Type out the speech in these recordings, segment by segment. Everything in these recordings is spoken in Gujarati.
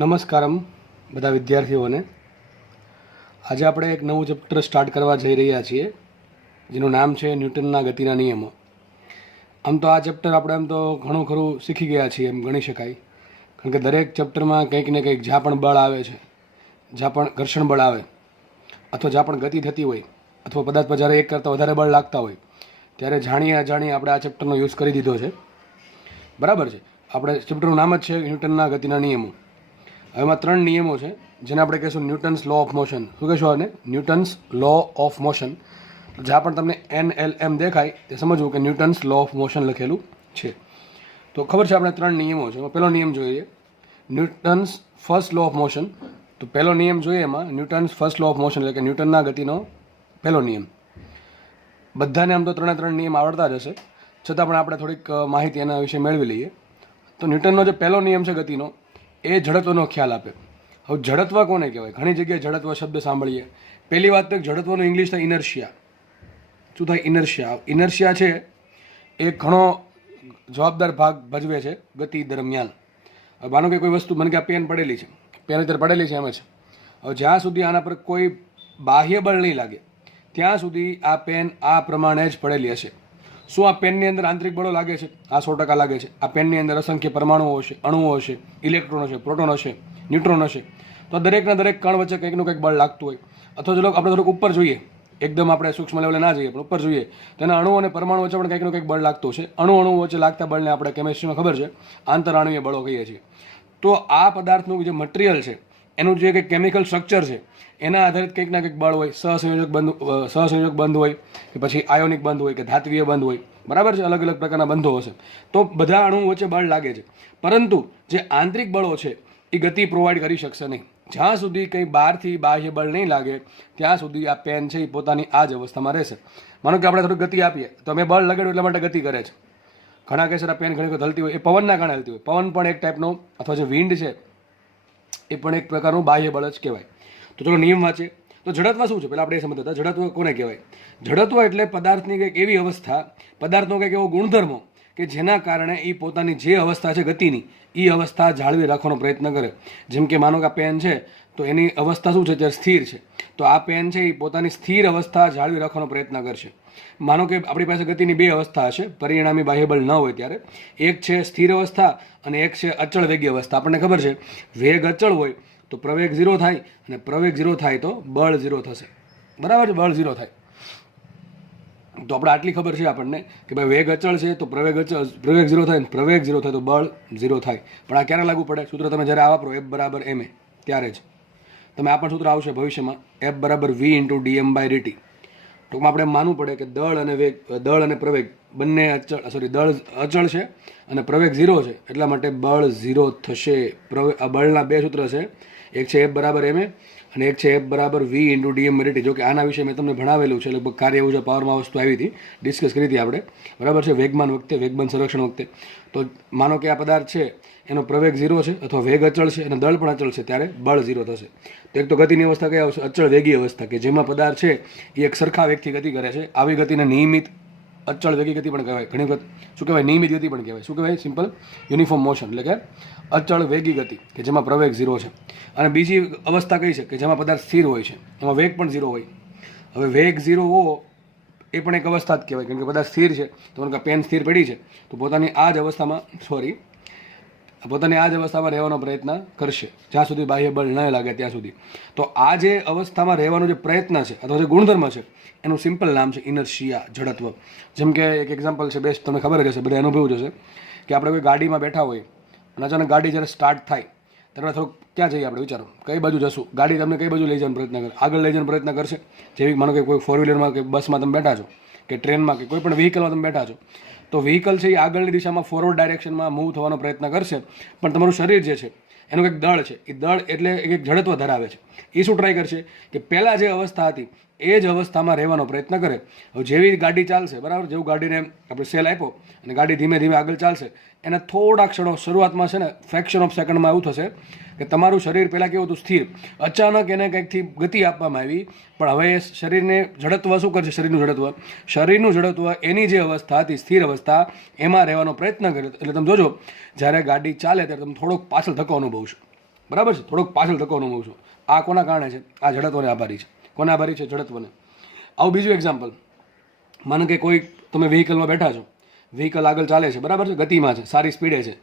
નમસ્કારમ બધા વિદ્યાર્થીઓને. આજે આપણે એક નવું ચેપ્ટર સ્ટાર્ટ કરવા જઈ રહ્યા છીએ જેનું નામ છે ન્યૂટનના ગતિના નિયમો. આમ તો આ ચેપ્ટર આપણે આમ તો ઘણું ખરું શીખી ગયા છીએ એમ ગણી શકાય, કારણ કે દરેક ચેપ્ટરમાં કંઈક ને કંઈક જ્યાં પણ બળ આવે છે, જ્યાં પણ ઘર્ષણ બળ આવે અથવા જ્યાં પણ ગતિ થતી હોય અથવા પદાર્થ પર જ્યારે એક કરતાં વધારે બળ લાગતા હોય ત્યારે જાણીએ અજાણીએ આપણે આ ચેપ્ટરનો યુઝ કરી દીધો છે. બરાબર છે. આપણે ચેપ્ટરનું નામ જ છે ન્યૂટનના ગતિના નિયમો. એમાં 3 નિયમો છે જેને આપણે કહીશું ન્યૂટન્સ લો ઓફ મોશન. શું કહેશું આને? Newton's law of motion. જ્યાં પણ તમને NLM દેખાય તે સમજવું કે ન્યૂટન્સ લો ઓફ મોશન લખેલું છે. તો ખબર છે આપણે 3 નિયમો છે. એમાં પહેલો નિયમ જોઈએ Newton's first law of motion. તો પહેલો નિયમ જોઈએ એમાં Newton's first law of motion એટલે કે ન્યૂટનના ગતિનો પહેલો નિયમ. બધાને આમ તો 3 નિયમ આવડતા જ હશે, છતાં પણ આપણે થોડીક માહિતી એના વિશે મેળવી લઈએ. તો ન્યૂટનનો જે પહેલો નિયમ છે ગતિનો એ જડત્વનો ખ્યાલ આપે. હવે જડત્વ કોને કહેવાય? ઘણી જગ્યાએ જડત્વ શબ્દ સાંભળીએ. પહેલી વાત તો જડત્વનો ઇંગ્લિશ થાય ઇનર્શિયા. શું થાય? ઇનર્શિયા. ઇનર્શિયા છે એ ઘણો જવાબદાર ભાગ ભજવે છે ગતિ દરમિયાન. હવે માનો કે કોઈ વસ્તુ, મને કે આ પેન પડેલી છે, પેન અત્યારે પડેલી છે એમ છે. હવે જ્યાં સુધી આના પર કોઈ બાહ્ય બળ નહીં લાગે ત્યાં સુધી આ પેન આ પ્રમાણે જ પડેલી હશે. શું આ પેનની અંદર આંતરિક બળો લાગે છે? આ 100% લાગે છે. આ પેનની અંદર અસંખ્ય પરમાણુઓ હશે, અણુઓ હશે, ઇલેક્ટ્રોન હશે, પ્રોટોન હશે, ન્યુટ્રોન હશે. તો દરેકના દરેક કણ વચ્ચે કંઈકનું કંઈક બળ લાગતું હોય. અથવા જો આપણે થોડુંક ઉપર જોઈએ, એકદમ આપણે સૂક્ષ્મ લેવલે ના જઈએ પણ ઉપર જોઈએ તો એના અણુ અને પરમાણુ વચ્ચે પણ કંઈકનું કંઈક બળ લાગતું છે. અણુ વચ્ચે લાગતા બળને આપણે કેમિસ્ટ્રીમાં ખબર છે આંતરાણુય બળો કહીએ છીએ. તો આ પદાર્થનું જે મટીરિયલ છે એનું જે કંઈક કેમિકલ સ્ટ્રક્ચર છે એના આધારિત કંઈક ના કંઈક બળ હોય. સહસંયોજક બંધ હોય કે પછી આયોનિક બંધ હોય કે ધાત્વીય બંધ હોય. બરાબર છે. અલગ અલગ પ્રકારના બંધો હશે. તો બધા અણુઓ વચ્ચે બળ લાગે છે, પરંતુ જે આંતરિક બળો છે એ ગતિ પ્રોવાઈડ કરી શકશે નહીં. જ્યાં સુધી કંઈ બહારથી બાહ્ય બળ નહીં લાગે ત્યાં સુધી આ પેન છે એ પોતાની આ જ અવસ્થામાં રહેશે. માનો કે આપણે થોડી ગતિ આપીએ તો અમે બળ લગાડ્યું એટલા માટે ગતિ કરે છે. ઘણા કેસર આ પેન ઘણી વખત હલતી હોય એ પવનના કારણે હલતી હોય. પવન પણ એક ટાઈપનો, અથવા જે વિન્ડ છે એ પણ એક પ્રકારનું બાહ્ય બળ જ કહેવાય. તો ચલો નિયમ વાંચીએ. તો જડત્વ શું છે? પહેલાં આપણે એ સમજતા હતા જડત્વ કોને કહેવાય. જડત્વ એટલે પદાર્થની કંઈક એવી અવસ્થા, પદાર્થનો કંઈક એવો ગુણધર્મો કે જેના કારણે એ પોતાની જે અવસ્થા છે ગતિની એ અવસ્થા જાળવી રાખવાનો પ્રયત્ન કરે. જેમ કે માનો કે આ પેન છે તો એની અવસ્થા શું છે? ત્યારે સ્થિર છે. તો આ પેન છે એ પોતાની સ્થિર અવસ્થા જાળવી રાખવાનો પ્રયત્ન કરશે. માનો કે આપણી પાસે ગતિની 2 અવસ્થા હશે પરિણામી બાહ્ય બળ ન હોય ત્યારે. એક છે સ્થિર અવસ્થા અને એક છે અચળ વેગી અવસ્થા. આપણને ખબર છે વેગ અચળ હોય તો પ્રવેગ 0 થાય અને પ્રવેગ 0 થાય તો બળ 0 થશે. બરાબર છે. બળ 0 થાય તો આપણે આટલી ખબર છે આપણને કે ભાઈ વેગ અચળ છે તો પ્રવેગ 0 થાય, પ્રવેગ 0 થાય તો બળ 0 થાય. પણ આ ક્યારે લાગુ પડે? સૂત્ર તમે જ્યારે આ વાપરો F બરાબર ma ત્યારે જ તમે આ પણ સૂત્ર આવશે ભવિષ્યમાં F બરાબર V × dm/dt. ટૂંકમાં આપણે માનવું પડે કે દળ અને પ્રવેગ બંને દળ અચળ છે અને પ્રવેગ 0 છે, એટલા માટે બળ 0 થશે. આ બળના 2 સૂત્ર છે, એક છે F બરાબર ma અને એક છે F બરાબર V × dm/dt. જો કે આના વિશે મેં તમને ભણાવેલું છે, લગભગ કાર્ય ઉર્જા પાવરમાં વસ્તુ આવી હતી, ડિસ્કસ કરી હતી આપણે. બરાબર છે. વેગમાન સંરક્ષણ વખતે. તો માનો કે આ પદાર્થ છે એનો પ્રવેગ 0 છે અથવા વેગ અચળ છે અને દળ પણ અચળ છે ત્યારે બળ 0 થશે. તો એક તો ગતિની અવસ્થા કઈ આવશે? અચળ વેગી અવસ્થા, કે જેમાં પદાર્થ છે એ એક સરખા વેગથી ગતિ કરે છે. આવી ગતિને નિયમિત અચળ વેગી ગતિ પણ કહેવાય. ઘણી વખત શું કહેવાય? નિયમિત ગતિ પણ કહેવાય. શું કહેવાય? સિમ્પલ યુનિફોર્મ મોશન, એટલે કે અચળ વેગી ગતિ કે જેમાં પ્રવેગ 0 છે. અને બીજી અવસ્થા કઈ છે કે જેમાં પદાર્થ સ્થિર હોય છે, એમાં વેગ પણ 0 હોય. હવે વેગ 0 હોવો એ પણ એક અવસ્થા જ કહેવાય, કારણ કે પદાર્થ સ્થિર છે. તો પેન સ્થિર પડી છે તો પોતાની આ જ અવસ્થામાં રહેવાનો પ્રયત્ન કરશે જ્યાં સુધી બાહ્ય બળ ન લાગે ત્યાં સુધી. તો આ જે અવસ્થામાં રહેવાનો જે પ્રયત્ન છે અથવા જે ગુણધર્મ છે એનું સિમ્પલ નામ છે ઇનર્શિયા, જડત્વ. જેમ કે એક એક્ઝામ્પલ છે, બેસ્ટ તમને ખબર જ હશે, બધા અનુભવ જશે કે આપણે કોઈ ગાડીમાં બેઠા હોય અને અચાનક ગાડી જ્યારે સ્ટાર્ટ થાય ત્યારે થોડુંક ક્યાં જઈએ આપણે? વિચારો કઈ બાજુ જશું? ગાડી તમને કઈ બાજુ લઈ જવાનો પ્રયત્ન કરે? આગળ લઈ જવાનો પ્રયત્ન કરશે. જેવી માનો કે કોઈ 4-વ્હીલરમાં કે બસમાં તમે બેઠા છો કે ટ્રેનમાં કે કોઈ પણ વ્હીકલમાં તમે બેઠા છો તો વ્હીકલ છે એ આગળની દિશામાં ફોરવર્ડ ડાયરેક્શનમાં મૂવ થવાનો પ્રયત્ન કરશે, પણ તમારું શરીર જે છે એનું કંઈક દળ છે. એ દળ એટલે એક જડત્વ ધરાવે છે. એ શું ટ્રાય કરશે કે પહેલાં જે અવસ્થા હતી એ જ અવસ્થામાં રહેવાનો પ્રયત્ન કરે. હવે જેવી ગાડી ચાલશે, બરાબર, જેવું ગાડીને આપણે સેલ આપ્યો અને ગાડી ધીમે ધીમે આગળ ચાલશે, એના થોડા ક્ષણો શરૂઆતમાં છે ને ફ્રેક્શન ઓફ સેકન્ડમાં એવું થશે કે તમારું શરીર પહેલાં કેવું હતું? સ્થિર. અચાનક એને કંઈકથી ગતિ આપવામાં આવી, પણ હવે એ શરીરને જડત્વ શું કરશે? શરીરનું જડત્વ એની જે અવસ્થા હતી સ્થિર અવસ્થા એમાં રહેવાનો પ્રયત્ન કર્યો. એટલે તમે જોજો જ્યારે ગાડી ચાલે ત્યારે તમે થોડોક પાછળ ધક્કો અનુભવશો. બરાબર છે, થોડોક પાછળ ધક્કો અનુભવું છું. આ કોના કારણે છે? આ જડત્વને આભારી છે. કોને આભારી છે? જડત્વને. આવું બીજું એક્ઝામ્પલ, માનો કે કોઈ તમે વ્હીકલમાં બેઠા છો, વ્હીકલ આગળ ચાલે છે, બરાબર છે, ગતિમાં છે, સારી સ્પીડે છે.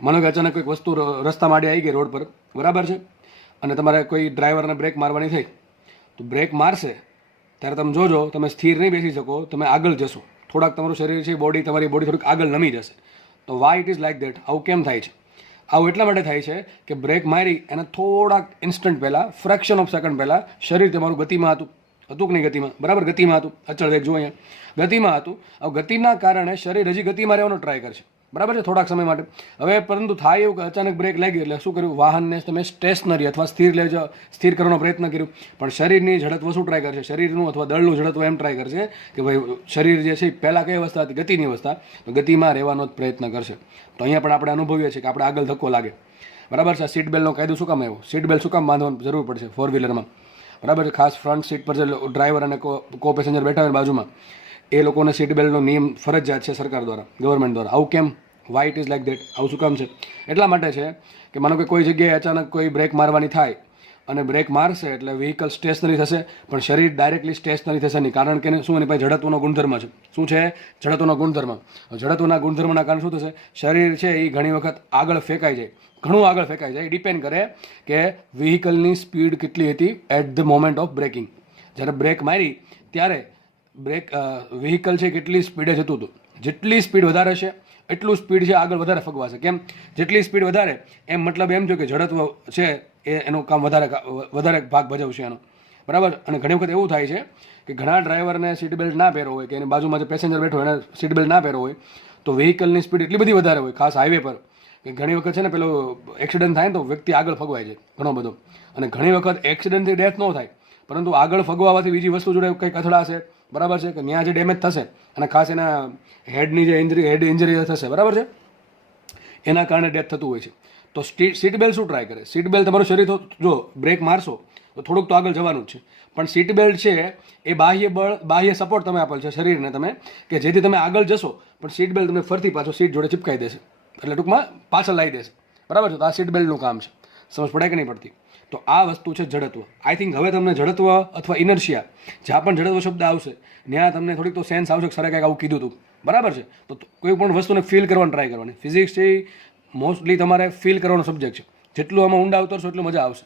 માનો કે અચાનક કોઈક વસ્તુ રસ્તા માટે આવી ગઈ રોડ પર, બરાબર છે, અને તમારે કોઈ ડ્રાઈવરને બ્રેક મારવાની થઈ, તો બ્રેક મારશે ત્યારે તમે જોજો, તમે સ્થિર નહીં બેસી શકો, તમે આગળ જશો, થોડાક તમારું શરીર છે, તમારી બોડી થોડીક આગળ નમી જશે. તો Y it is like that? આવું કેમ થાય છે? આવું એટલા માટે થાય છે કે બ્રેક મારી એના થોડાક ઇન્સ્ટન્ટ પહેલાં, ફ્રેક્શન ઓફ સેકન્ડ પહેલાં શરીર તમારું ગતિમાં હતું કે નહીં? ગતિમાં, બરાબર, ગતિમાં હતું. અચળ વેગ જુઓ અહીંયા, ગતિમાં હતું. હવે ગતિના કારણે શરીર હજી ગતિમાં રહેવાનો ટ્રાય કરશે, બરાબર છે, થોડાક સમય માટે. હવે પરંતુ થાય એવું કે અચાનક બ્રેક લાગી એટલે શું કર્યું? વાહનને તમે સ્ટેશનરી અથવા સ્થિર કરવાનો પ્રયત્ન કર્યો, પણ શરીરની ઝડપ શું ટ્રાય કરશે? શરીરનું અથવા દળનું ઝડપ એમ ટ્રાય કરશે કે ભાઈ શરીર જે છે પહેલાં કઈ અવસ્થા હતી? ગતિની અવસ્થા. તો ગતિમાં રહેવાનો જ પ્રયત્ન કરશે. તો અહીંયા પણ આપણે અનુભવીએ છીએ કે આપણે આગળ ધક્કો લાગે, બરાબર છે. સીટ બેલ્ટનો કાયદો શું કામ આવ્યો? સીટ બેલ્ટ શું કામ બાંધવાની જરૂર પડશે ફોર વ્હીલરમાં? બરાબર છે, ખાસ ફ્રન્ટ સીટ પર જે ડ્રાઈવર અને કો પેસેન્જર બેઠા હોય બાજુમાં, એ લોકોને સીટ બેલ્ટનો નિયમ ફરજિયાત છે સરકાર દ્વારા, ગવર્મેન્ટ દ્વારા. આવું કેમ? Y it is like that? આવું શું કામ છે? એટલા માટે છે કે માનો કે કોઈ જગ્યાએ અચાનક કોઈ બ્રેક મારવાની થાય અને બ્રેક મારશે એટલે વ્હીકલ સ્ટેશનરી થશે, પણ શરીર ડાયરેક્ટલી સ્ટેશનરી થશે નહીં. કારણ કે શું? એની પાસે જડત્વનો ગુણધર્મ છે. શું છે? જડત્વનો ગુણધર્મ. જડત્વના ગુણધર્મના કારણે શું થશે? શરીર છે એ ઘણી વખત આગળ ફેંકાઈ જાય, ઘણું આગળ ફેંકાઈ જાય. ડિપેન્ડ કરે કે વ્હીકલની સ્પીડ કેટલી હતી at the moment of braking. જ્યારે બ્રેક મારી ત્યારે વ્હીકલ છે કેટલી સ્પીડે જતું હતું. જેટલી સ્પીડ વધારે છે એટલું સ્પીડ છે આગળ વધારે ફગવાશે. કેમ? જેટલી સ્પીડ વધારે એમ મતલબ એમ છે કે જડત્વ છે એ એનું કામ વધારે ભાગ ભજવશે એનો, બરાબર. અને ઘણી વખત એવું થાય છે કે ઘણા ડ્રાઈવરને સીટ બેલ્ટ ના પહેરો હોય કે એની બાજુમાં જે પેસેન્જર બેઠો હોય એને સીટ બેલ્ટ ના પહેરો હોય, તો વ્હીકલની સ્પીડ એટલી બધી વધારે હોય, ખાસ હાઈવે પર, કે ઘણી વખત છે ને પેલો એક્સિડન્ટ થાય ને તો વ્યક્તિ આગળ ફગવાય છે ઘણો બધો. અને ઘણી વખત એક્સિડન્ટથી ડેથ ન થાય, પરંતુ આગળ ફગવાવાથી બીજી વસ્તુ જોડે કંઈક અથડાશે, બરાબર છે, કે ત્યાં જે ડેમેજ થશે અને ખાસ એના હેડની જે હેડ ઇન્જરી થશે, બરાબર છે, એના કારણે ડેથ થતું હોય છે. તો સીટ બેલ્ટ શું ટ્રાય કરે? સીટ બેલ્ટ તમારું શરીર, જો બ્રેક મારશો તો થોડુંક તો આગળ જવાનું જ છે, પણ સીટ બેલ્ટ છે એ બાહ્ય સપોર્ટ તમે આપેલ છે શરીરને તમે, કે જેથી તમે આગળ જશો, પણ સીટ બેલ્ટ તમને ફરતી પાછો સીટ જોડે ચિપકાઈ દેશે, એટલે ટૂંકમાં પાછળ લાવી દેશે, બરાબર છે. તો આ સીટ બેલ્ટનું કામ છે. સમજ પડે કે નહીં પડતી? તો આ વસ્તુ છે જડત્વ. આઈ થિંક હવે તમને જડત્વ અથવા ઇનર્શિયા, જ્યાં પણ જડત્વ શબ્દ આવશે ત્યાં તમને થોડીક તો સેન્સ આવશે કે સરે કંઈક આવું કીધું હતું, બરાબર છે. તો કોઈ પણ વસ્તુને ફીલ કરવાની ટ્રાય કરવાની. ફિઝિક્સ છે મોસ્ટલી તમારે ફીલ કરવાનો સબ્જેક્ટ છે. જેટલું આમાં ઊંડા ઉતરશો એટલું મજા આવશે,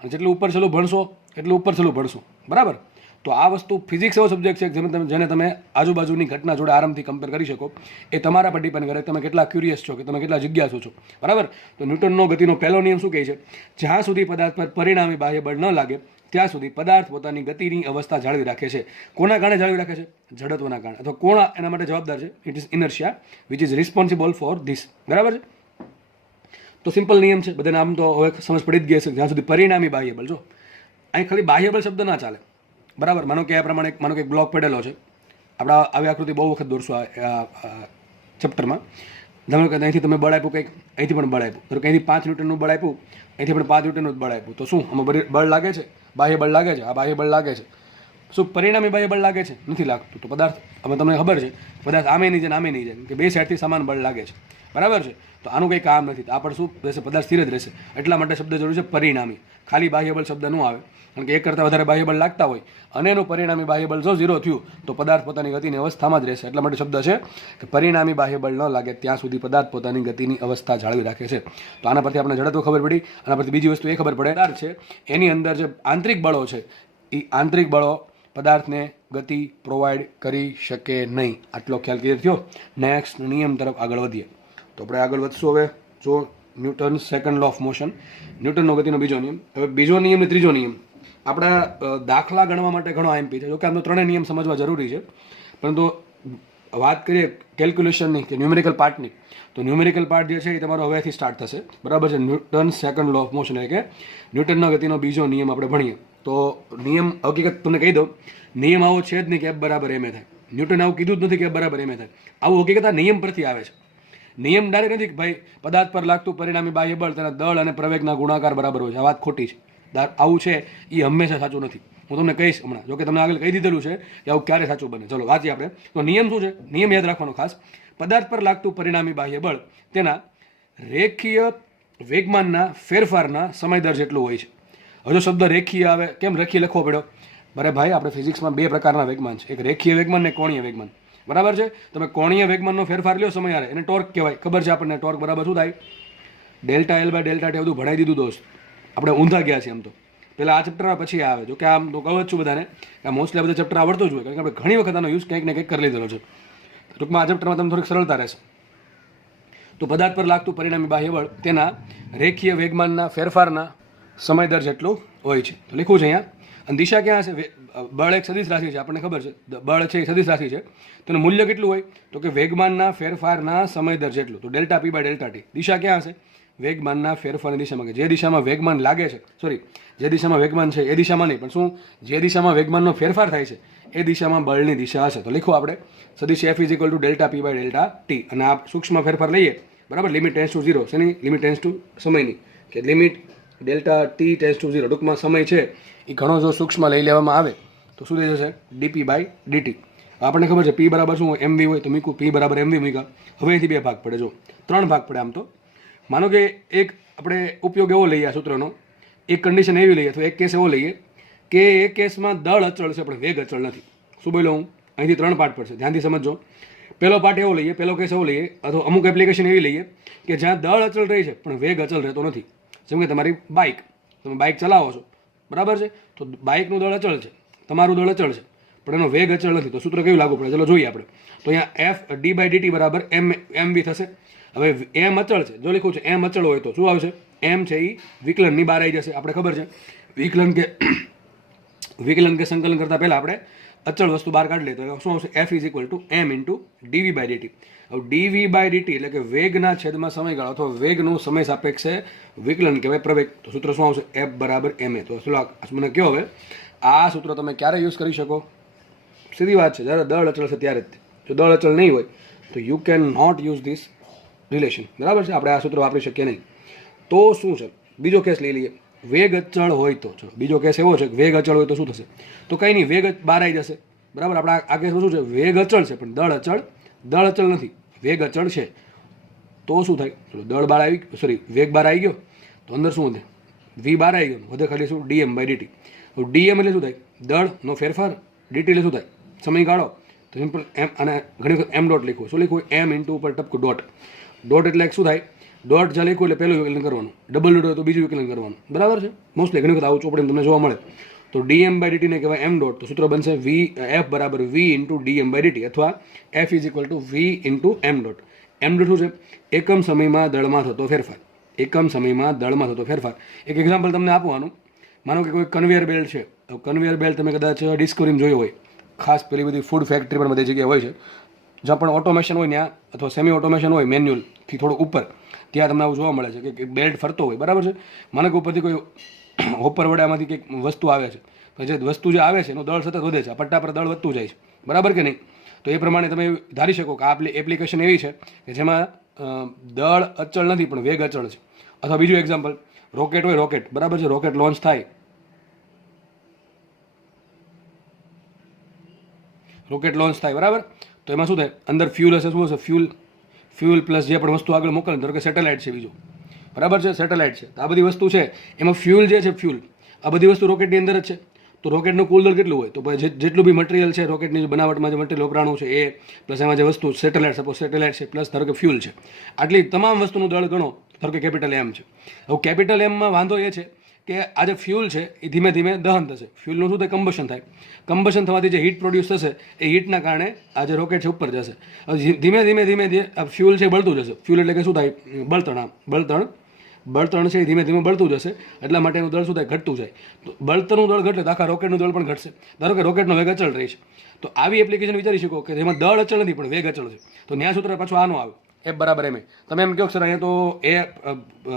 અને જેટલું ઉપર છેલ્લું ભણશો એટલું ઉપર છેલ્લું ભણશો, બરાબર. તો આ વસ્તુ ફિઝિક્સ એવો સબ્જેક્ટ છે જેને તમે આજુબાજુની ઘટના જોડે આરામથી કમ્પેર કરી શકો. એ તમારા પર ડિપેન્ડ કરે તમે કેટલા ક્યુરિયસ છો, કે તમે કેટલા જિજ્ઞાસુ છો, બરાબર. તો ન્યૂટનનો ગતિનો પહેલો નિયમ શું કહે છે? જ્યાં સુધી પદાર્થ પર પરિણામી બાહ્ય બળ ન લાગે ત્યાં સુધી પદાર્થ પોતાની ગતિની અવસ્થા જાળવી રાખે છે. કોના કારણે જાળવી રાખે છે? જડત્વના કારણે. અથવા કોણ એના માટે જવાબદાર છે? It is inertia which is responsible for this, બરાબર છે. તો સિમ્પલ નિયમ છે, બધાને આમ તો હવે સમજ પડી જ ગઈ હશે. જ્યાં સુધી પરિણામી બાહ્ય બળ, જો અહીં ખાલી બાહ્ય બળ શબ્દ ના ચાલે, બરાબર. માનો કે આ પ્રમાણે માનો કે એક બ્લોક પડેલો છે, આપણે આવી આકૃતિ બહુ વખત દોરશું આ ચેપ્ટરમાં. ધારો કે અહીંથી તમે બળ આપ્યું કંઈક, અહીંથી પણ બળ આપ્યું, તો અહીંથી 5 ન્યૂટનનું બળ આપ્યું, અહીંથી પણ 5 ન્યૂટનનું જ બળ આપ્યું, તો શું આમાં બળ લાગે છે? બાહ્ય બળ લાગે છે. આ બાહ્ય બળ લાગે છે. શું પરિણામી બાહ્ય બળ લાગે છે? નથી લાગતું. તો પદાર્થ, હવે તમને ખબર છે પદાર્થ આમે નહીં જાય આમે નહીં જાય, કે બે સાઈડથી સમાન બળ લાગે છે, બરાબર છે. તો આનું કંઈ કામ નથી. આ પણ શું રહેશે? પદાર્થ સ્થિર જ રહેશે. એટલા માટે શબ્દ જરૂર છે પરિણામી. ખાલી બાહ્ય બળ શબ્દ ન આવે, કારણ કે એક કરતાં વધારે બાહ્ય બળ લાગતા હોય અને એનું પરિણામી બાહ્ય બળ જો 0 થયું તો પદાર્થ પોતાની ગતિની અવસ્થામાં જ રહેશે. એટલા માટે શબ્દ છે કે પરિણામી બાહ્ય બળ ન લાગે ત્યાં સુધી પદાર્થ પોતાની ગતિની અવસ્થા જાળવી રાખે છે. તો આના પરથી આપણે જડત્વ ખબર પડી. આના પરથી બીજી વસ્તુ એ ખબર પડે પદાર્થ છે એની અંદર જે આંતરિક બળો છે એ આંતરિક બળો પદાર્થને ગતિ પ્રોવાઈડ કરી શકે નહીં. આટલો ખ્યાલ ક્લિયર થયો. નેક્સ્ટ નિયમ તરફ આગળ વધીએ. તો આપણે આગળ વધશું. હવે જો Newton second law of motion, ન્યૂટનનો ગતિનો બીજો નિયમ. હવે બીજો નિયમ ને ત્રીજો નિયમ આપણા દાખલા ગણવા માટે ઘણો આઈએમપી છે. જોકે આમ તો ત્રણેય નિયમ સમજવા જરૂરી છે, પરંતુ વાત કરીએ કેલ્ક્યુલેશનની કે ન્યુમેરિકલ પાર્ટની, તો ન્યુમેરિકલ પાર્ટ જે છે એ તમારો હવેથી સ્ટાર્ટ થશે, બરાબર છે. Newton second law of motion એટલે કે ન્યૂટનનો ગતિનો બીજો નિયમ આપણે ભણીએ. તો નિયમ હકીકત તમને કહી દઉં, નિયમ આવો છે જ નહીં કે F બરાબર ma થાય. ન્યૂટન આવું કીધું જ નથી કે F બરાબર ma થાય. આવું હકીકત આ નિયમ પરથી આવે છે. નિયમ ડાયરેક્ટ નથી કે ભાઈ પદાર્થ પર લાગતું પરિણામી બાહ્ય બળ તેના દળ અને પ્રવેગના ગુણાકાર બરાબર હોય છે. આ વાત ખોટી છે. આવું છે એ હંમેશા સાચું નથી. હું તમને કહીશ હમણાં, જોકે તમને આગળ કહી દીધેલું છે કે આવું ક્યારે સાચું બને. ચલો વાંચીએ આપણે. તો નિયમ શું છે? નિયમ યાદ રાખવાનો ખાસ. પદાર્થ પર લાગતું પરિણામી બાહ્ય બળ તેના રેખીય વેગમાનના ફેરફારના સમય દર જેટલું હોય છે. હવે જો શબ્દ રેખીય આવે, કેમ રેખીય લખવો પડ્યો? બરાબર ભાઈ, આપણે ફિઝિક્સમાં બે પ્રકારના વેગમાન છે, એક રેખીય વેગમાન ને કોણીય વેગમાન. બરાબર છે? તમે કોણીય વેગમાનનો ફેરફાર લ્યો સમય હારે, એને ટોર્ક કહેવાય. ખબર છે આપણને ટોર્ક બરાબર શું થાય? Delta l by delta t. બધું ભણાવી દીધું દોસ્ત, આપણે ઊંધા ગયા છીએ. આમ તો પહેલાં આ ચેપ્ટરમાં પછી આવે, જો કે આમ તો કહું જ છું બધાને કે મોસ્ટલી આ બધા ચેપ્ટર આવડતું જ હોય, કારણ કે આપણે ઘણી વખત આનો યુઝ કંઈક ને કંઈક કરી લીધેલો છે. ટૂંકમાં આ ચેપ્ટરમાં તમને થોડીક સરળતા રહેશે. તો પદાર્થ પર લાગતું પરિણામી બાહ્ય બળ તેના રેખીય વેગમાનના ફેરફારના સમય દર જેટલું હોય છે. તો લખ્યું છે અહીંયા. અને દિશા ક્યાં હશે? બળ એક સદિશ રાશિ છે, આપણને ખબર છે. બળ છે એ સદિશ રાશિ છે, તેનું મૂલ્ય કેટલું હોય? તો કે વેગમાનના ફેરફારના સમય દર જેટલું. તો delta p by delta t. દિશા ક્યાં હશે? વેગમાનના ફેરફારની દિશામાં, કે જે દિશામાં વેગમાન લાગે છે, સોરી, જે દિશામાં વેગમાન છે એ દિશામાં નહીં, પણ શું, જે દિશામાં વેગમાનનો ફેરફાર થાય છે એ દિશામાં બળની દિશા હશે. તો લખો આપણે સદિશ f is equal to delta p by delta t. અને આ સૂક્ષ્મ ફેરફાર લઈએ, બરાબર, લિમિટ ટેન્સ ટુ 0. શેની લિમિટ ટેન્સ ટુ? સમયની, કે limit delta T tense two 0. ટૂંકમાં સમય છે એ ઘણો જો સૂક્ષ્મ લઈ લેવામાં આવે તો શું થઈ જશે? Dp by dt. આપણને ખબર છે પી બરાબર શું હોય? એમવી હોય, તો મૂકું પી બરાબર એમવી મૂક્યા. હવે અહીંથી બે ભાગ પડે, જો 3 ભાગ પડે. આમ તો માનો કે એક આપણે ઉપયોગ એવો લઈએ આ સૂત્રનો, એક કન્ડિશન એવી લઈએ, અથવા એક કેસ એવો લઈએ કે એ કેસમાં દળ અચળ છે પણ વેગ અચળ નથી. શું બોલ્યો હું? અહીંથી 3 પાર્ટ પડશે, ધ્યાનથી સમજજો. પહેલો પાર્ટ એવો લઈએ, પહેલો કેસ એવો લઈએ, અથવા અમુક એપ્લિકેશન એવી લઈએ કે જ્યાં દળ અચળ રહી છે પણ વેગ અચળ રહેતો નથી. જેમ કે તમારી બાઇક, તમે બાઇક ચલાવો છો, બરાબર છે, તો બાઇકનું દળ અચળ છે, તમારું દળ અચળ છે, પણ એનો વેગ અચળ નથી. તો સૂત્ર કેવું લાગુ પડે? ચલો જોઈએ આપણે. તો અહીંયા એફ ડી બાય ડીટી બરાબર એમ બી થશે. હવે એમ અચળ છે, જો લખ્યું છે એમ અચળ હોય તો શું આવશે? એમ છે એ વિકલનની બહાર આવી જશે. આપણે ખબર છે વિકલન કે સંકલન કરતાં પહેલાં આપણે અચળ વસ્તુ બહાર કાઢી લઈએ તો શું આવશે? F is equal to m into dv by dt. હવે ડીવી બાય ડીટી એટલે કે વેગના છેદમાં સમયગાળો અથવા વેગનું સમય સાપેક્ષે વિકલન કહેવાય, પ્રવેગ. તો સૂત્ર શું આવશે? એફ બરાબર એમ એ. તો ચલો મને કહો હવે આ સૂત્ર તમે ક્યારે યુઝ કરી શકો? સીધી વાત છે, જ્યારે દળ અચળ છે ત્યારે જ. જો દળ અચળ નહીં હોય તો you can not use this relation. બરાબર છે, આપણે આ સૂત્ર વાપરી શકીએ નહીં. તો શું છે? બીજો કેસ લઈ લઈએ. વેગ અચળ હોય તો, ચલો બીજો કેસ એવો છે કે વેગ અચળ હોય તો શું થશે? તો કંઈ નહીં, વેગ બહાર આવી જશે. બરાબર, આપણે આ કેસમાં શું છે? વેગ અચળ છે પણ દળ અચળ નથી, વેગ અચળ છે. તો શું થાય? ચલો દળ બહાર આવી, સોરી, વેગ બહાર આવી ગયો તો અંદર શું વધે? વી બહાર આવી ગયો, વધે ખાલી શું? Dm by dt. તો ડીએમ એટલે શું થાય? દળનો ફેરફાર. ડીટી એટલે શું થાય? સમયગાળો. તો સિમ્પલ એમ, અને ઘણી વખત એમ ડોટ લખવું. શું લખવું? એમ ઇન્ટુ ઉપર ટપકું ડોટ. ડોટ એટલે શું થાય? ડોટ જ્યાં લખ્યું એટલે પહેલું વિકલન કરવાનું, ડબલ ડોટ હોય તો બીજું વિકલન કરવાનું. બરાબર છે, મોસ્ટલી ઘણી વખત આવું ચોપડીમાં તમને જોવા મળે. તો ડીએમ બાય ડીટીને કહેવાય એમ ડોટ. તો સૂત્ર બનશે વી એફ બરાબર v into dm by dt, અથવા f is equal to v into m dot. M dot શું છે? એકમ સમયમાં દળમાં થતો ફેરફાર. એકમ સમયમાં દળમાં થતો ફેરફાર. એક એક્ઝામ્પલ તમને આપવાનું. માનો કે કોઈ કન્વેયર બેલ્ટ છે. કન્વેયર બેલ્ટ તમે કદાચ ડિસ્કવરીમાં જોયો હોય, ખાસ પેલી બધી ફૂડ ફેક્ટરી પર બધી જગ્યાએ હોય છે, જ્યાં પણ ઓટોમેશન હોય ત્યાં, અથવા સેમી ઓટોમેશન હોય મેન્યુઅલથી થોડું ઉપર, ત્યાં તમને આવું જોવા મળે છે કે બેલ્ટ ફરતો હોય. બરાબર છે, મને કે ઉપરથી કોઈ હોપર વડે આમાંથી કંઈક વસ્તુ આવે છે, તો જે વસ્તુ જે આવે છે એનું દળ સતત વધે છે, પટ્ટા પર દળ વધતું જાય છે. બરાબર કે નહીં? તો એ પ્રમાણે તમે ધારી શકો કે આ એપ્લિકેશન એવી છે કે જેમાં દળ અચળ નથી પણ વેગ અચળ છે. અથવા બીજું એક્ઝામ્પલ, રોકેટ હોય, રોકેટ, બરાબર છે, રોકેટ લોન્ચ થાય, બરાબર, તો એમાં શું થાય? અંદર ફ્યુલ હશે. શું હશે? ફ્યુલ પ્લસ જે પણ વસ્તુ આગળ મોકલે, ધારો કે સેટેલાઇટ છે બીજું, બરાબર છે, સેટેલાઇટ છે, તો આ બધી વસ્તુ છે એમાં ફ્યુલ જે છે, આ બધી વસ્તુ રોકેટની અંદર જ છે. તો રોકેટનું કુલ દળ કેટલું હોય? તો જેટલું બી મટીરિયલ છે, રોકેટની બનાવટમાં જે મટીરિયલ વપરાણું છે એ, પ્લસ એમાં જે વસ્તુ સેટેલાઇટ, સપોઝ સેટેલાઇટ છે, પ્લસ ધારો કે ફ્યુલ છે, આટલી તમામ વસ્તુનું દળ ગણો, ધારો કે કેપિટલ એમ છે. હવે કેપિટલ એમમાં વાંધો એ છે કે આ જે ફ્યુલ છે એ ધીમે ધીમે દહન થશે. ફ્યુલનું શું થાય? કમ્બશન થાય. કમ્બશન થવાથી જે હીટ પ્રોડ્યુસ થશે એ હીટના કારણે આ જે રોકેટ છે ઉપર જશે. ધીમે ધીમે જે આ ફ્યુલ છે બળતું જશે. ફ્યુલ એટલે કે શું થાય? બળતણ છે એ ધીમે ધીમે બળતું જશે, એટલા માટે એનું દળ શું થાય? ઘટતું જાય. તો બળતણનું દળ ઘટે તો આખા રોકેટનું દળ પણ ઘટશે. ધારો કે રોકેટનો વેગ અચળ રહે છે, તો આવી એપ્લિકેશન વિચારી શકો કે જેમાં દળ અચળ નથી પણ વેગ અચળ છે. તો ન્યા સૂત્ર પાછું આનું આવે, એફ બરાબર એમ એ. તમે એમ કહો સર અહીંયા તો એ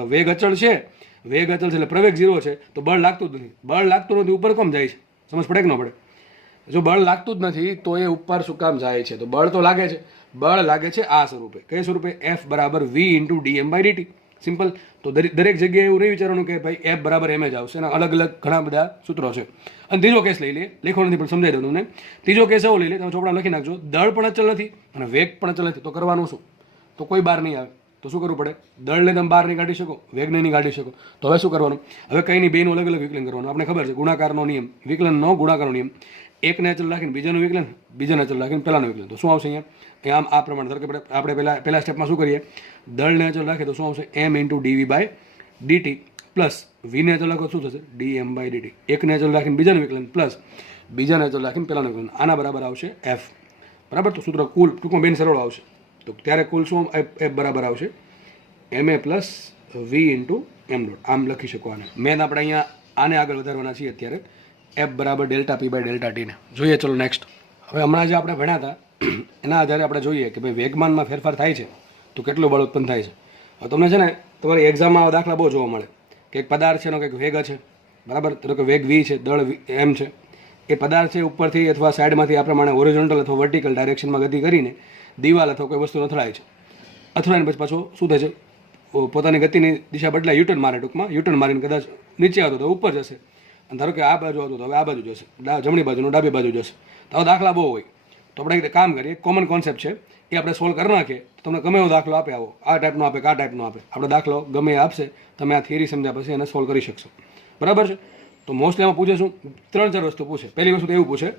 વેગ અચળ છે, વેગ અચળ છે એટલે પ્રવેગ 0 છે, તો બળ લાગતું જ નથી. બળ લાગતું નથી, ઉપર કેમ જાય છે? સમજ પડે કે ન પડે? જો બળ લાગતું જ નથી તો એ ઉપર શું કામ જાય છે? તો બળ તો લાગે છે. બળ લાગે છે આ સ્વરૂપે. કઈ સ્વરૂપે? એફ બરાબર v into dm by dt. Simple. તો દરેક જગ્યાએ એવું નહીં વિચારવાનું કે ભાઈ એફ બરાબર એમ જ આવશે. એના અલગ અલગ ઘણા બધા સૂત્રો છે. અને ત્રીજો કેસ લઈ લઈએ, લેખો નથી પણ સમજાઈ દઉં તમને. ત્રીજો કેસ એવો લઈ લે, તમે ચોપડા લખી નાખજો. દળ પણ અચળ નથી અને વેગ પણ અચળ નથી, તો કરવાનું શું? તો કોઈ બહાર નહીં આવે. તો શું કરવું પડે? દળને તમે બહાર નહીં કાઢી શકો, વેગને નહીં કાઢી શકો. તો હવે શું કરવાનું? હવે કંઈની બેનું અલગ અલગ વિકલન કરવાનું. આપણે ખબર છે ગુણાકારનો નિયમ, વિકલનનો ગુણાકારનો નિયમ. એકને અચલ રાખીને બીજાનું વિકલન, બીજાને અચલ રાખીને પહેલાનું વિકલન. તો શું આવશે અહીંયા? આમ આ પ્રમાણે ધારો કે આપણે પહેલા સ્ટેપમાં શું કરીએ? દળને અચલ રાખીએ તો શું આવશે? m into dv by dt plus વીને અચલ રાખો શું થશે? dm by dt. એકને અચલ રાખીને બીજાનું વિકલન પ્લસ બીજાને અચલ રાખીને પહેલાનું વિકલન. આના બરાબર આવશે f. બરાબર? તો સૂત્ર કુલ ટૂંકમાં બેન સરળ આવશે. તો ત્યારે કુલ શું f બરાબર આવશે? ma plus v into m dot. આમ લખી શકો આને. મેન આપણે અહીંયા આને આગળ વધારવાના છીએ અત્યારે. f બરાબર ડેલ્ટા પી બાય ડેલ્ટા ટીને. જોઈએ ચલો નેક્સ્ટ. હવે હમણાં જે આપણે ભણ્યા હતા એના આધારે આપણે જોઈએ કે ભાઈ વેગમાનમાં ફેરફાર થાય છે તો કેટલું બળ ઉત્પન્ન થાય છે. હવે તમને છે ને તમારી એક્ઝામમાં આવા દાખલા બહુ જોવા મળે કે એક પદાર્થ છે એનો કંઈક વેગ છે, બરાબર? તો કે વેગ v છે, દળ m છે. એ પદાર્થ છે ઉપરથી અથવા સાઈડમાંથી આ પ્રમાણે હોરિઝોન્ટલ અથવા વર્ટિકલ ડાયરેક્શનમાં ગતિ કરીને દિવાલ અથવા કોઈ વસ્તુ અથડાય છે. અથડાઈને પછી પાછો શું થાય છે? પોતાની ગતિની દિશા બદલાય, યુટર્ન મારે. ટૂંકમાં યુટર્ન મારીને કદાચ નીચે આવતો તો ઉપર જશે, અને ધારો કે આ બાજુ આવતો તો હવે આ બાજુ જશે, જમણી બાજુનો ડાબી બાજુ જશે. તો આવા દાખલા બહુ હોય. તો આપણે એક કામ કરીએ, કોમન કોન્સેપ્ટ છે એ આપણે સોલ્વ કરી નાખીએ. તમને ગમે એવો દાખલો આપે, આવો આ ટાઈપનો આપે, આ ટાઈપનો આપે, આપણે દાખલો ગમે એ આપશે, તમે આ થિયરી સમજ્યા પછી એને સોલ્વ કરી શકશો. બરાબર છે? તો મોસ્ટલી એમાં પૂછે શું? 3-4 વસ્તુ પૂછે. પહેલી વસ્તુ તો એવું પૂછે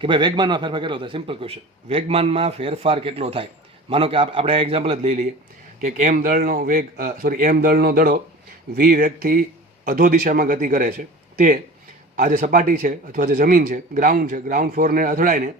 કે ભાઈ વેગમાનમાં ફેરફાર કેટલો થાય? Simple question. વેગમાનમાં ફેરફાર કેટલો થાય? માનો કે આપણે એક્ઝામ્પલ જ લઈ લઈએ કે m દળનો દડો v વેગથી અધો દિશામાં ગતિ કરે છે. તે આ જે સપાટી છે અથવા જે જમીન છે, ગ્રાઉન્ડ ફ્લોરને અથડાઈને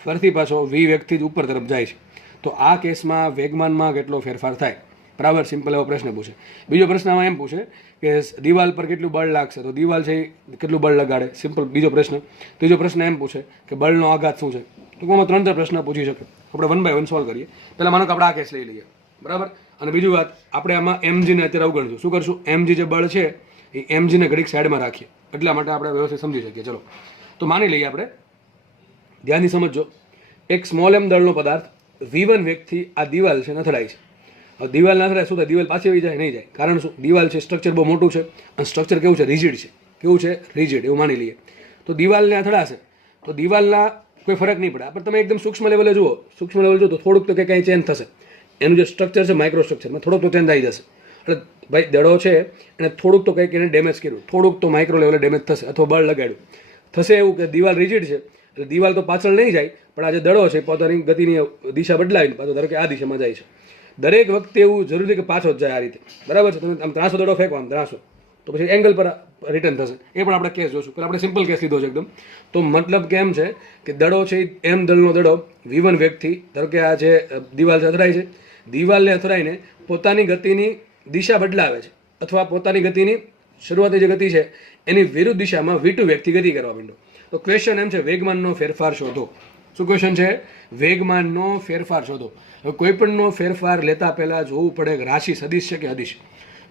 ફરીથી પાછો v વેગથી જ ઉપર તરફ જાય છે. તો આ કેસમાં વેગમાનમાં કેટલો ફેરફાર થાય? બરાબર? સિમ્પલ એવો પ્રશ્ન પૂછે. બીજો પ્રશ્ન આમાં એમ પૂછે કે દિવાલ પર કેટલું બળ લાગશે, તો દિવાલ છે કેટલું બળ લગાડે? સિમ્પલ બીજો પ્રશ્ન. ત્રીજો પ્રશ્ન એમ પૂછે કે બળનો આઘાત શું છે? ટૂંકમાં 3-4 પ્રશ્ન પૂછી શકે. આપણે 1 બાય 1 સોલ્વ કરીએ. પહેલાં માનો કે આપણે આ કેસ લઈ લઈએ, બરાબર? અને બીજી વાત, આપણે આમાં mgને અત્યારે અવગણશું. શું કરશું? mg જે બળ છે એ mgને ઘડીક સાઈડમાં રાખીએ, એટલા માટે આપણે વ્યવસ્થિત સમજી શકીએ. ચલો તો માની લઈએ આપણે, ધ્યાનથી સમજો, એક સ્મોલ m દળનો પદાર્થ v1 વેગથી આ દિવાલ છે અથડાય છે. હવે દિવાલ ના અથડાય શું થાય? દિવાલ પાછી આવી જાય? નહીં જાય. કારણ શું? દિવાલ છે, સ્ટ્રક્ચર બહુ મોટું છે અને સ્ટ્રક્ચર કેવું છે? રિજિડ છે. કેવું છે? રિજિડ. એવું માની લઈએ. તો દિવાલને અથડાશે તો દિવાલના કોઈ ફરક નહીં પડે. પણ તમે એકદમ સૂક્ષ્મ લેવલે જુઓ, તો થોડુંક તો કંઈ ચેન્જ થશે. એનું જે સ્ટ્રક્ચર છે માઇક્રો સ્ટ્રક્ચરમાં થોડોક તો ચેન્જ આવી જશે. એટલે ભાઈ દડો છે એને થોડુંક તો કંઈક એને ડેમેજ કર્યું, થોડુંક તો માઇક્રો લેવલે ડેમેજ થશે અથવા બળ લગાડ્યું. થશે એવું કે દિવાલ રિજિડ છે એટલે દિવાલ તો પાછળ નહીં જાય, પણ આ જે દડો છે પોતાની ગતિની દિશા બદલાવીને પાછો ધારો કે આ દિશામાં જાય છે. દરેક વખતે એવું જરૂરી કે પાછો જ જાય આ રીતે. બરાબર છે? તમે આમ 300 દડો ફેંકો, આમ 300, તો પછી એંગલ પર રિટર્ન થશે. એ પણ આપણે કેસ જોશું. પહેલાં આપણે સિમ્પલ કેસ લીધો છે એકદમ. તો મતલબ કેમ છે કે દડો છે m દળનો દડો v1 વેગથી ધારો કે આ જે દિવાલ છે અથડાય છે, દિવાલને અથડાઈને પોતાની ગતિની દિશા બદલાવે છે અથવા પોતાની ગતિની શરૂઆતી જે ગતિ છે એની વિરુદ્ધ દિશામાં v2 વેગથી ગતિ કરવા માંડો. તો ક્વેશ્ચન એમ છે વેગમાનનો ફેરફાર શોધો. શું ક્વેશ્ચન છે? વેગમાનનો ફેરફાર શોધો. હવે કોઈ પણનો ફેરફાર લેતા પહેલાં જોવું પડે કે રાશિ સદિશ છે કે અદિશ.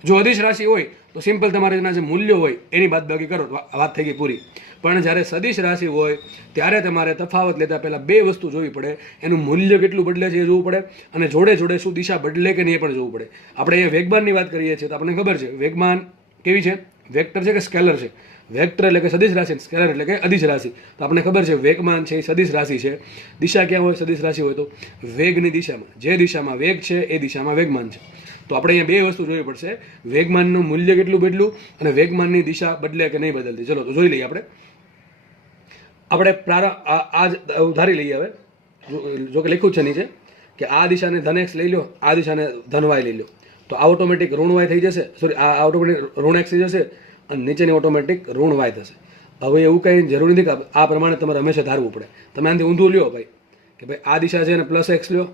જો અદિશ રાશિ હોય તો સિમ્પલ તમારે એના જે મૂલ્યો હોય એની બાદબાકી કરો, વાત થઈ ગઈ પૂરી. પણ જ્યારે સદિશ રાશિ હોય ત્યારે તમારે તફાવત લેતા પહેલાં 2 વસ્તુ જોવી પડે. એનું મૂલ્ય કેટલું બદલે છે એ જોવું પડે, અને જોડે જોડે શું દિશા બદલે કે નહીં એ પણ જોવું પડે. આપણે અહીંયા વેગમાનની વાત કરીએ છીએ તો આપણને ખબર છે વેગમાન કેવી છે? વેક્ટર છે કે સ્કેલર છે? વેક્ટર એટલે કે સદિશ રાશિ, સ્કેલર એટલે કે અદિશ રાશિ. તો આપણને ખબર છે વેગમાન છે એ સદિશ રાશિ છે. દિશા ક્યાં હોય સદિશ રાશિ હોય? તો વેગની દિશામાં. જે દિશામાં વેગ છે એ દિશામાં વેગમાન છે. તો આપણે અહીંયા 2 વસ્તુ જોવી પડશે, વેગમાનનું મૂલ્ય કેટલું બદલું અને વેગમાનની દિશા બદલે કે નહીં બદલતી. ચલો તો જોઈ લઈએ. આપણે આ ધારી લઈએ. હવે જો કે લખ્યું છે નીચે કે આ દિશાને ધન x લઈ લો, આ દિશાને ધન y લઈ લો, તો આ ઓટોમેટિક ઋણ y થઈ જશે. સોરી, આ ઓટોમેટિક ઋણ x થઈ જશે અને નીચેની ઓટોમેટિક ઋણ y થશે. હવે એવું કંઈ જરૂરી નથી કે આ પ્રમાણે તમારે હંમેશા ધારવું પડે. તમે આનાથી ઊંધું લ્યો ભાઈ કે ભાઈ આ દિશા છે એને પ્લસ એક્સ લ્યો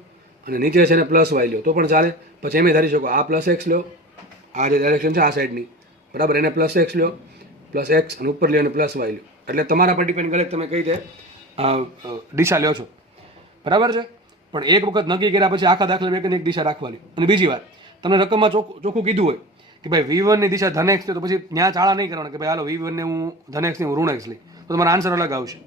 અને નીચે છે એને પ્લસ વાય લ્યો તો પણ ચાલે. પછી એમ ધારી શકો આ પ્લસ એક્સ લ્યો, આ જે ડાયરેક્શન છે આ સાઈડની, બરાબર, એને પ્લસ એક્સ લ્યો, પ્લસ એક્સ અને ઉપર લ્યો અને પ્લસ વાય લ્યો. એટલે તમારા પર ડિપેન્ડ કરે તમે કઈ રીતે દિશા લ્યો છો. બરાબર છે? પણ એક વખત નક્કી કર્યા પછી આખા દાખલા એક દિશા રાખવાની. અને બીજી વાત, તમને રકમમાં ચોખ્ખું કીધું હોય કે ભાઈ v1 ની દિશા ધન x છે તો પછી ત્યાં ચાળા નહીં કરવાના કે ભાઈ હાલો v1 ને હું ધન x ને હું ઋણ x લઈ, તો તમારો આન્સર અલગ આવશે.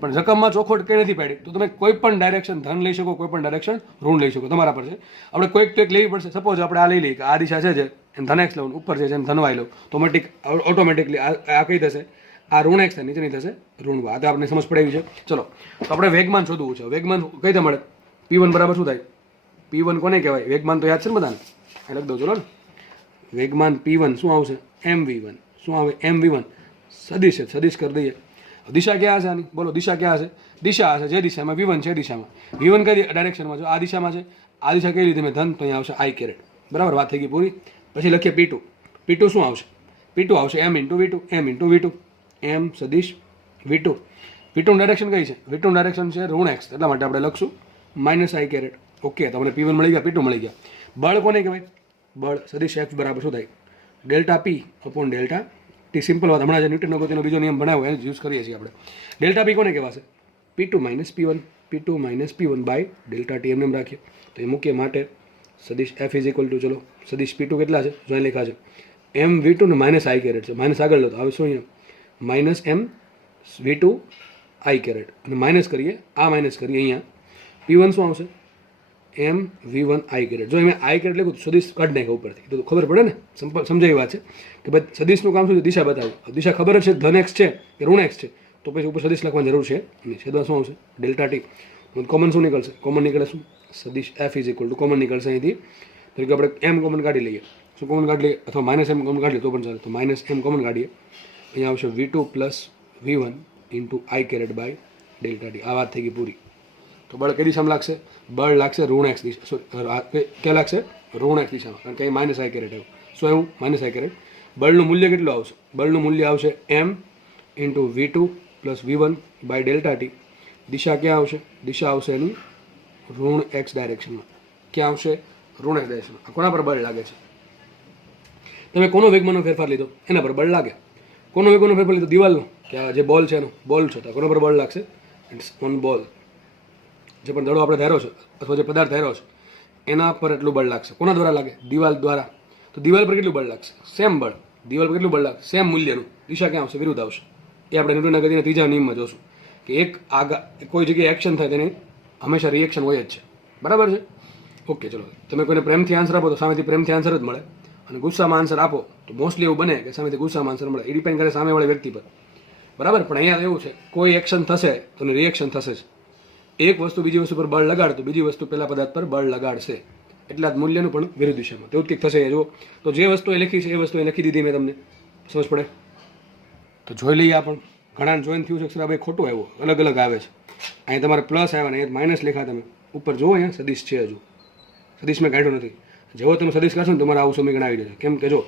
પણ રકમમાં ચોખવટ કઈ નથી પાડી તો તમે કોઈ પણ ડાયરેક્શન ધન લઈ શકો, કોઈ પણ ડાયરેક્શન ઋણ લઈ શકો, તમારા પર છે. આપણે કોઈક તો એક લેવી પડશે. સપોઝ આપણે આ લઈ લઈએ કે આ દિશા છે એમ ધન x લઉં, ઉપર છે એમ ધન y લઉં, તો ઓટોમેટિકલી આ કઈ થશે? આ ઋણ x નીચેની થશે ઋણ y. આ તો આપણે સમજ પડાવી છે. ચલો તો આપણે વેગમાન શોધવું છે. વેગમાન કઈ રીતે મળે? p1 બરાબર શું થાય? p1 કોને કહેવાય? વેગમાન તો યાદ છે ને બધાને? લખી દઉં ચલો ને, વેગમાન p1 શું આવશે mv1, શું આવે mv1 સદિશ છે, સદિશ કરી દઈએ. દિશા ક્યાં હશે આની બોલો, દિશા ક્યાં હશે, દિશા હશે જે દિશામાં v1 છે દિશામાં, v1 કઈ ડાયરેક્શનમાં, જો આ દિશામાં છે, આ દિશા કઈ રીતે મેં ધન, તો અહીંયા આવશે i કેરેટ. બરાબર, વાત થઈ ગઈ પૂરી. પછી લખીએ p2, p2 શું આવશે, p2 આવશે m into v2, m into v2, m સદિશ v2, v2 ડાયરેક્શન કઈ છે, v2 ડાયરેક્શન છે ઋણ x, એટલા માટે આપણે લખશું માઇનસ i કેરેટ. ઓકે, તમને p1 મળી ગયા, p2 મળી ગયા. બળ કોને કહેવાય, બળ સદિશ f બરાબર શું થાય, delta p upon delta T. Simple વાત, હમણાં જે ન્યૂટનનો ગતિનો બીજો નિયમ બનાવ્યો એને યુઝ કરીએ છીએ આપણે. ડેલ્ટા p કોને કહેવાશે, p2 minus p1, p2 minus p1 by delta t એમને રાખીએ તો એ મૂકીએ માટે સદિશ f ઇઝ ઇક્વલ ટુ, ચલો સદિશ p2 કેટલા છે, જો લખા છે m v2 ને માઇનસ i કેરેટ છે, માઇનસ આગળ લો તો આવે શું અહીંયા minus m v2 i caret, અને માઇનસ કરીએ, આ માઇનસ કરીએ અહીંયા p1 શું આવશે m v1 i કેરેટ. જો મેં i કેરેટ લખું તો સદિશ કાઢ નાખ્યા ઉપરથી, તો ખબર પડે ને, સમજાવી વાત છે કે ભાઈ સદિશનું કામ શું છે, દિશા બતાવું. દિશા ખબર જ છે ધન x છે કે ઋણ x છે, તો પછી ઉપર સદિશ લખવાની જરૂર છે નહીં. છેદમાં શું આવશે ડેલ્ટા ટી, કોમન શું નીકળશે, કોમન નીકળે શું સદિશ f is equal two common નીકળશે અહીંથી, તો કે આપણે m કોમન કાઢી લઈએ, શું કોમન કાઢી લઈએ, અથવા માઇનસ m કોમન કાઢી લે તો પણ ચાલે, તો માઇનસ m કોમન કાઢીએ, અહીંયા આવશે v2 plus v1 into i caret by delta t. આ વાત થઈ ગઈ પૂરી. તો બળ કઈ દિશામાં લાગશે, બળ લાગશે ઋણ x દિશા, સોરી ક્યાં લાગશે ઋણ x દિશામાં, કારણ કે અહીં માઇનસ i કેરેટ આવ્યું, શું આવ્યું માઇનસ i કેરેટ. બળનું મૂલ્ય કેટલું આવશે, બળનું મૂલ્ય આવશે m into v2 plus v1 by delta t. દિશા ક્યાં આવશે, દિશા આવશે એની ઋણ x ડાયરેક્શનમાં, ક્યાં આવશે ઋણ x ડાયરેક્શનમાં. આ કોના પર બળ લાગે છે, તમે કોનો વેગમાનનો ફેરફાર લીધો એના પર બળ લાગે, કોનો વેગમાનનો ફેરફાર લીધો દિવાલનો, કે આ જે બોલ છે એનો બોલ છે, તો કોના પર બળ લાગશે, ઇટ્સ ઓન બોલ. જે પણ દડો આપણે ધાર્યો છે અથવા જે પદાર્થ ધાર્યો છે એના પર એટલું બળ લાગશે, કોના દ્વારા લાગે દિવાલ દ્વારા, તો દિવાલ પર કેટલું બળ લાગશે સેમ બળ, દિવાલ પર કેટલું બળ લાગશે સેમ મૂલ્યનું. દિશા ક્યાં આવશે વિરુદ્ધ આવશે. એ આપણે ન્યૂટનના ગતિના ત્રીજા નિયમમાં જોશું કે એક આગળ કોઈ જગ્યાએ એક્શન થાય તેને હંમેશા રિએક્શન હોય જ છે. બરાબર છે, ઓકે. ચલો, તમે કોઈને પ્રેમથી આન્સર આપો તો સામેથી પ્રેમથી આન્સર જ મળે, અને ગુસ્સામાં આન્સર આપો તો મોસ્ટલી એવું બને કે સામેથી ગુસ્સામાં આન્સર મળે. એ ડિપેન્ડ કરે સામેવાળી વ્યક્તિ પર. બરાબર, પણ અહીંયા એવું છે કોઈ એક્શન થશે તો રિએક્શન થશે જ. એક વસ્તુ બીજી વસ્તુ પર બળ લગાડે તો બીજી વસ્તુ પેલા પદાર્થ પર બળ લગાડશે, એટલા જ મૂલ્યનું પણ વિરુદ્ધ દિશામાં. તેવું જ કંઈક થશે. જો તો જે વસ્તુ એ લખી છે એ વસ્તુ એ લખી દીધી મેં તમને, સમજ પડે તો જોઈ લઈએ. આ પણ ઘણા જોઈન થયું છે ભાઈ ખોટું આવ્યું, અલગ અલગ આવે છે. અહીંયા તમારે પ્લસ આવ્યા ને માઇનસ લેખા, તમે ઉપર જુઓ અહીંયા સદિશ છે, હજુ સદિશ મેં કાઢ્યો નથી. જેવો તમે સદિશ કાઢશો ને તમારે આવું સમીકરણ આવી જશે. કેમ કે જો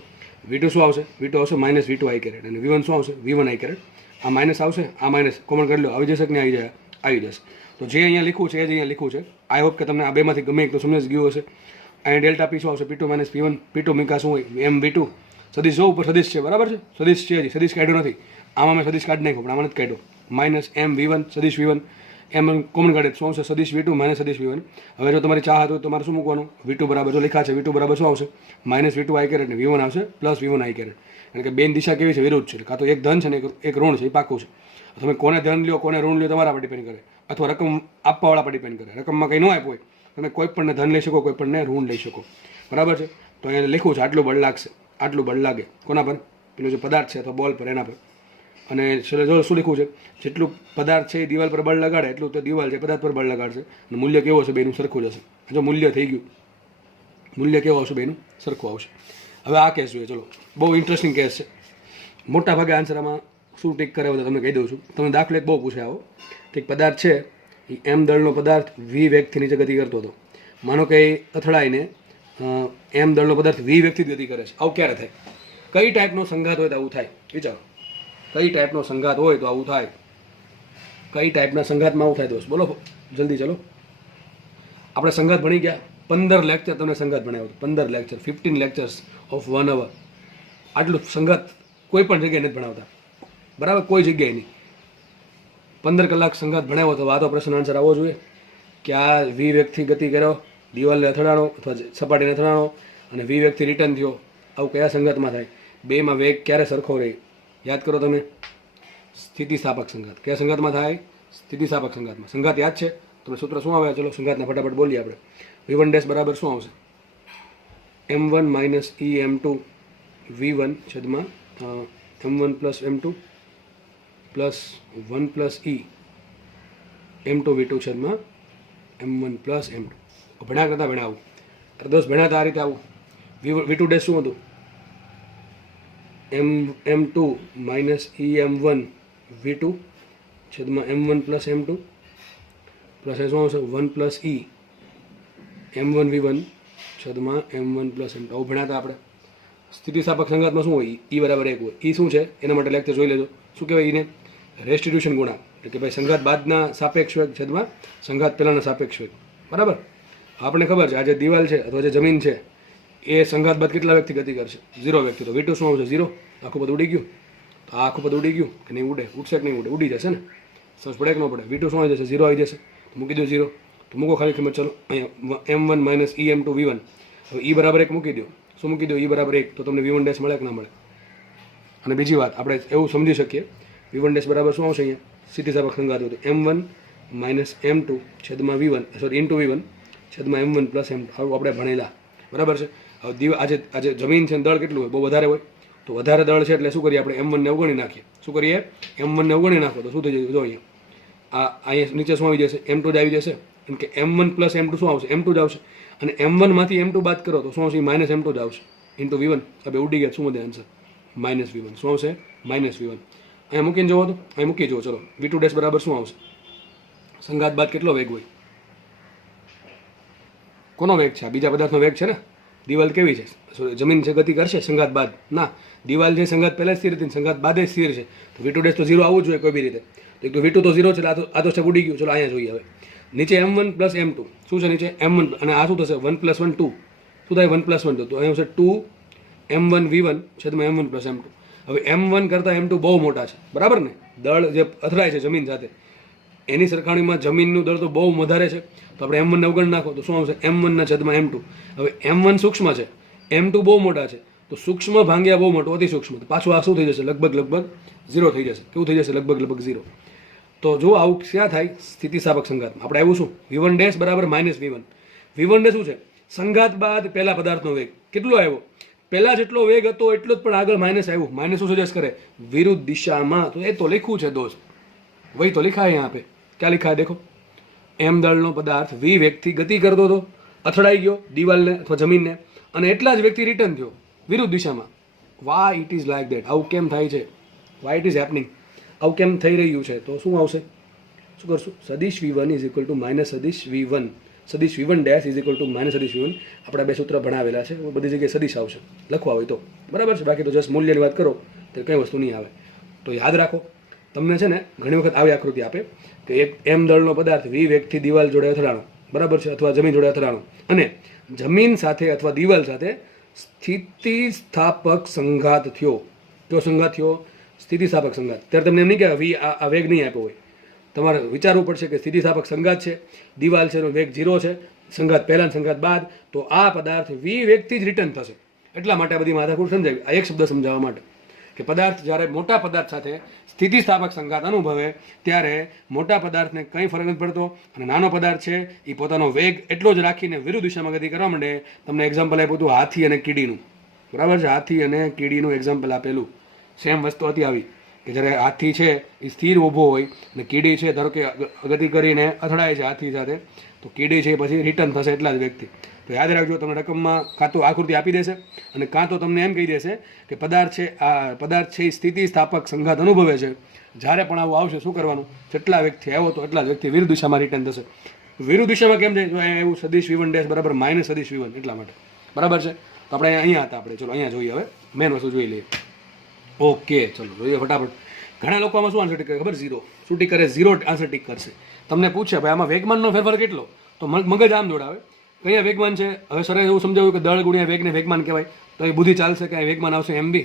v2 શું આવશે, v2 આવશે માઇનસ v2 i કેરેટ, અને v1 શું આવશે v1 i કેરેટ. આ માઇનસ આવશે, આ માઇનસ કોમન કરી લો, આવી જશે કે નહીં આવી જાય, આવી જશે. તો જે અહીંયા લખ્યું છે એ જ અહીંયા લખ્યું છે. આઈ હોપ કે તમને આ બેમાંથી ગમે એક તો સમજ ગયું હશે. અહીંયા ડેલ્ટા પી શું આવશે, p2 minus p1, p2 mica શું હોય m v2. સદિશ જો ઉપર સદિશ છે, બરાબર છે, સદિશ છે, હજી સદિશ કાઢ્યો નથી. આમાં મેં સદિશ કાઢી નાખ્યો પણ આમાં નથી કાઢ્યો. માઇનસ m v1 સદિશ v1, એમ કોમન કાઢે શું આવશે સદિશ v2 માઇનસ સદિશ v1. હવે જો તમારી ચાહત હોય તો તમારે શું મૂકવાનું, v2 બરાબર જો લખ્યા છે v2 બરાબર શું આવશે માઇનસ v2 i કેરેટ, ને v1 આવશે પ્લસ v1 i કેરેટ. કારણ કે બેન દિશા કેવી છે વિરુદ્ધ છે, કાં તો એક ધન છે ને એક ઋણ છે, એ પાકું છે. તમે કોને ધન લ્યો કોને ઋણ લ્યો તમારા પર ડિપેન્ડ કરે, અથવા રકમ આપવાવાળા પર ડિપેન્ડ કરે. રકમમાં કંઈ ન આપ્યું હોય તમે કોઈ પણને ધન લઈ શકો, કોઈ પણને ઋણ લઈ શકો. બરાબર છે, તો અહીંયા લખ્યું છે આટલું બળ લાગશે, આટલું બળ લાગે કોના પર, પેલો જે પદાર્થ છે અથવા બોલ પર એના પર. અને છેલ્લે જો શું લખ્યું છે, જેટલું પદાર્થ છે એ દિવાલ પર બળ લગાડે એટલું તો દિવાલ છે પદાર્થ પર બળ લગાડશે. અને મૂલ્ય કેવું હશે બેનું સરખું જશે. જો મૂલ્ય થઈ ગયું, મૂલ્ય કેવું આવશે બેનું સરખું આવશે. હવે આ કેસ જોઈએ, ચલો બહુ ઇન્ટરેસ્ટિંગ કેસ છે. મોટા ભાગે આન્સર આમાં શું ટીક કરે તો તમને કહી દઉં છું. તમને દાખલો એક બહુ પૂછે આવો કે એક પદાર્થ છે એ એમ દળનો પદાર્થ v વેગથી નીચે ગતિ કરતો હતો. માનો કે અથડાઈને એમ દળનો પદાર્થ v વેગથી ગતિ કરે છે. આવું ક્યારે થાય, કઈ ટાઈપનો સંઘાત હોય તો આવું થાય, વિચારો. કઈ ટાઈપનો સંઘાત હોય તો આવું થાય, કઈ ટાઈપના સંઘાતમાં આવું થાય દોસ્ત બોલો જલ્દી. ચલો, આપણે સંઘાત ભણી ગયા, 15 લેક્ચર તમને સંઘાત ભણાવ્યો, 15 લેક્ચર, 15 લેક્ચર્સ ઓફ 1 hour. આટલું સંઘાત કોઈ પણ જગ્યાએ નથી ભણાવતા, બરાબર, કોઈ જગ્યાએ નહીં. 15 કલાક સંઘાત ભણાવ્યો તો આ તો પ્રશ્ન આન્સર આવવો જોઈએ કે આ વી વેગથી ગતિ કર્યો, દિવાલને અથડાણો અથવા સપાટીને અથડાણો અને વી વેગથી રિટર્ન થયો. આવું કયા સંઘાતમાં થાય? બેમાં વેગ ક્યારે સરખો રહે? યાદ કરો તમે, સ્થિતિસ્થાપક સંઘાત. કયા સંઘાતમાં થાય? સ્થિતિસ્થાપક સંઘાતમાં. સંઘાત યાદ છે તમે? સૂત્ર શું આવે? ચલો સંઘાતને ફટાફટ બોલીએ આપણે. v1 ડેશ બરાબર શું આવશે? m1 minus e m2 v1 છેદમાં m1 plus m2 plus 1 plus e m2 v2 છેદમાં m1 પ્લસ m2. ભણ્યા કરતાં ભણ્યા આવું, અરે દોસ્ત ભણ્યા હતા આ રીતે આવું. V2 ડેશ શું હતું? M2 માઇનસ EM1 V2 છેદમાં M1 પ્લસ M2 પ્લસ શું આવશે 1 પ્લસ M1 V1 છેદમાં M1 પ્લસ M2. આવું ભણ્યા હતા આપણે. સ્થિતિસ્થાપક સંઘાતમાં શું હોય? E બરાબર 1 હોય. E શું છે એના માટે લેક્ચર જોઈ લેજો. શું કહેવાય એને? રેસ્ટિટ્યુશન ગુણાંક. એટલે કે ભાઈ સંઘાત બાદના સાપેક્ષ વેગ છેદમાં સંઘાત પહેલાંના સાપેક્ષ વેગ. બરાબર. આપણે ખબર છે આ જે દિવાલ છે અથવા જે જમીન છે એ સંઘાત બાદ કેટલા વેગથી ગતિ કરશે? 0 વેગથી. તો V2 શું આવશે? 0. આખું પદ ઉડી ગયું. તો આ આખું પદ ઉડી ગયું કે નહીં? ઉડે. ઉડશે કે નહીં ઉડે? ઉડી જશે ને. સમજ પડે કે ન પડે? V2 શું આવી જશે? 0 આવી જશે. તો મૂકી દો 0. તો મૂકો ખાલી કિંમત. ચલો અહીંયા M1 માઇનસ EM2 V1. હવે E બરાબર 1 મૂકી દો. શું મૂકી દો? E બરાબર 1. તો તમને V1 ડેશ મળે કે ના મળે? અને બીજી વાત આપણે એવું સમજી શકીએ V1 ડેશ બરાબર શું આવશે? અહીંયા સ્થિતિસ્થાપક સંઘાત હતું M1 માઇનસ M2 છેદમાં V1 સોરી ઇન્ટુ V1 છેદમાં M1 પ્લસ M2. આવું આપણે ભણેલા. બરાબર છે. હવે આજે જમીન છે દળ કેટલું હોય? બહુ વધારે હોય. તો વધારે દળ છે એટલે શું કરીએ આપણે? M1 ને અવગણી નાખીએ. શું કરીએ? M1 ને અવગણી નાખો તો શું થઈ જશે? જો અહીંયા નીચે શું આવી જશે? M2 જ આવી જશે. એમ કે M1 પ્લસ M2 શું આવશે? M2 જ આવશે. અને M1 માંથી M2 બાદ કરો તો શું આવશે? માઇનસ M2 જ આવશે ઇન્ટુ V1. હવે ઉડી ગયા. શું વધે આન્સર? Minus V1. શું આવશે? Minus V1. અહીંયા મૂકીને જુઓ તો અહીં મૂકી જુઓ. ચલો V2 ડેશ બરાબર શું આવશે? સંઘાત બાદ કેટલો વેગ હોય? કોનો વેગ છે? આ બીજા પદાર્થનો વેગ છે ને. દિવાલ કેવી છે? જમીન છે ગતિ કરશે સંઘાત બાદ? ના, દિવાલ છે સંઘાત પહેલા સ્થિર હતી, સંઘાત બાદ સ્થિર છે. તો V2 ડેશ તો 0 આવવું જોઈએ કોઈ બી રીતે. તો V2 તો 0 છે. આ તો સ્ટેપ ઉડી ગયું. ચલો અહીંયા જોઈએ. હવે નીચે M1 પ્લસ M2 શું છે? નીચે M1 અને આ શું થશે? 1 પ્લસ 1 2. શું થાય? 1 પ્લસ 1 2. તો અહીંયા છે 2 M1 V1 છેદમાં M1 પ્લસ M2. હવે M1 કરતાં M2 બહુ મોટા છે. બરાબર ને? દળ જે અથડાય છે જમીન સાથે એની સરખામણીમાં જમીનનું દળ તો બહુ વધારે છે. તો આપણે M1 ને અવગણ નાખો તો શું આવશે? M1 ના છેદમાં M2. હવે M1 સૂક્ષ્મ છે, M2 બહુ મોટા છે. તો સૂક્ષ્મ ભાંગ્યા બહુ મોટો અતિ સૂક્ષ્મ. તો પાછું આ શું થઈ જશે? લગભગ 0 થઈ જશે. કેવું થઈ જશે? લગભગ 0. તો જો આવું ક્યાં થાય? સ્થિતિસ્થાપક સંઘાતમાં આપણે આવ્યું શું? V1 ડેશ બરાબર માઇનસ V1. V1 ડેશ શું છે? સંઘાત બાદ પહેલા પદાર્થનો વેગ કેટલો આવ્યો? પહેલા જેટલો વેગ હતો એટલો જ પણ આગળ માઇનસ આવ્યું. માઇનસ શું સજેસ્ટ કરે? વિરુદ્ધ દિશામાં. તો એ તો લખ્યું છે દોસ્ત. વહી તો लिखा है यहाँ पे. क्या लिखा है देखो? M દળનો પદાર્થ V વેગથી ગતિ કરતો હતો, અથડાઈ ગયો દિવાલને અથવા જમીનને, અને એટલા જ વેગથી રિટર્ન થયો વિરુદ્ધ દિશામાં. Y it is like that? આવું કેમ થાય છે? Y it is happening? આવું કેમ થઈ રહ્યું છે? તો શું આવશે? શું કરશું? સદિશ V1 is equal to minus સદિશ V1. સદિશ V1 dash is equal to minus સદિશ V1. આપણા બે સૂત્ર ભણાવેલા છે. બધી જગ્યાએ સદિશ આવશે લખવા હોય તો. બરાબર છે. બાકી તો જસ્ટ મૂલ્યની વાત કરો તો કંઈ વસ્તુ નહીં આવે. તો યાદ રાખો, તમને છે ને ઘણી વખત આવી આકૃતિ આપે કે એક M દળનો પદાર્થ V વેગથી દિવાલ જોડે અથડાણો. બરાબર છે. અથવા જમીન જોડે અથડાણો અને જમીન સાથે અથવા દિવાલ સાથે સ્થિતિસ્થાપક સંઘાત થયો. કયો સંઘાત થયો? સ્થિતિસ્થાપક સંઘાત. ત્યારે તમને એમ નહીં કે V આ વેગ નહીં આપ્યો હોય. તમારે વિચારવું પડશે કે સ્થિતિસ્થાપક સંઘાત છે, દિવાલ છે, એનો વેગ 0 છે, સંઘાત પહેલા સંઘાત બાદ. તો આ પદાર્થ V વેગથી જ રિટર્ન થશે. એટલા માટે આ બધી માથાકૂટ સમજાવી. આ એક શબ્દ સમજાવવા માટે કે પદાર્થ જ્યારે મોટા પદાર્થ સાથે સ્થિતિસ્થાપક સંઘાત અનુભવે ત્યારે મોટા પદાર્થને કંઈ ફરક નથી પડતો, અને નાનો પદાર્થ છે એ પોતાનો વેગ એટલો જ રાખીને વિરુદ્ધ દિશામાં ગતિ કરવા માંડે. તમને એક્ઝામ્પલ આપ્યું હતું હાથી અને કીડીનું. બરાબર છે? હાથી અને કીડીનું એક્ઝામ્પલ આપેલું. સેમ વસ્તુ હતી આવી કે જ્યારે હાથી છે એ સ્થિર ઊભો હોય અને કીડી છે ધારો કે ગતિ કરીને અથડાય છે હાથી સાથે, તો કીડી છે પછી રિટર્ન થશે એટલા જ વેગથી. તો યાદ રાખજો, તમને રકમમાં કાં તો આકૃતિ આપી દેશે અને કાં તો તમને એમ કહી દેશે કે પદાર્થ છે એ સ્થિતિસ્થાપક સંઘાત અનુભવે છે. જ્યારે પણ આવું આવશે શું કરવાનું? જેટલા વેગથી આવ્યો તો એટલા જ વેગથી વિરુદ્ધ દિશામાં રિટર્ન થશે. વિરુદ્ધ દિશામાં કેમ થાય? એવું સદિશ V1 ડેશ બરાબર માઇનસ સદિશ V1 એટલા માટે. બરાબર છે? તો આપણે અહીંયા હતા. આપણે ચલો અહીંયા જોઈએ. હવે મેન વસ્તુ જોઈ લઈએ. ઓકે, ચલો જોઈએ ફટાફટ. ઘણા લોકો આમાં શું આન્સર ટીક કરે ખબર? 0. શું ટીક કરે? 0 આન્સર ટીક કરશે. તમને પૂછે ભાઈ આમાં વેગમાનનો ફેરફાર કેટલો? તો મગજ આમ દોડાવે. કયા વેગમાન છે? હવે સરે એવું સમજાવ્યું કે દળ ગુણ્યા વેગને વેગમાન કહેવાય. તો એ બુદ્ધિ ચાલશે કે વેગમાન આવશે MV.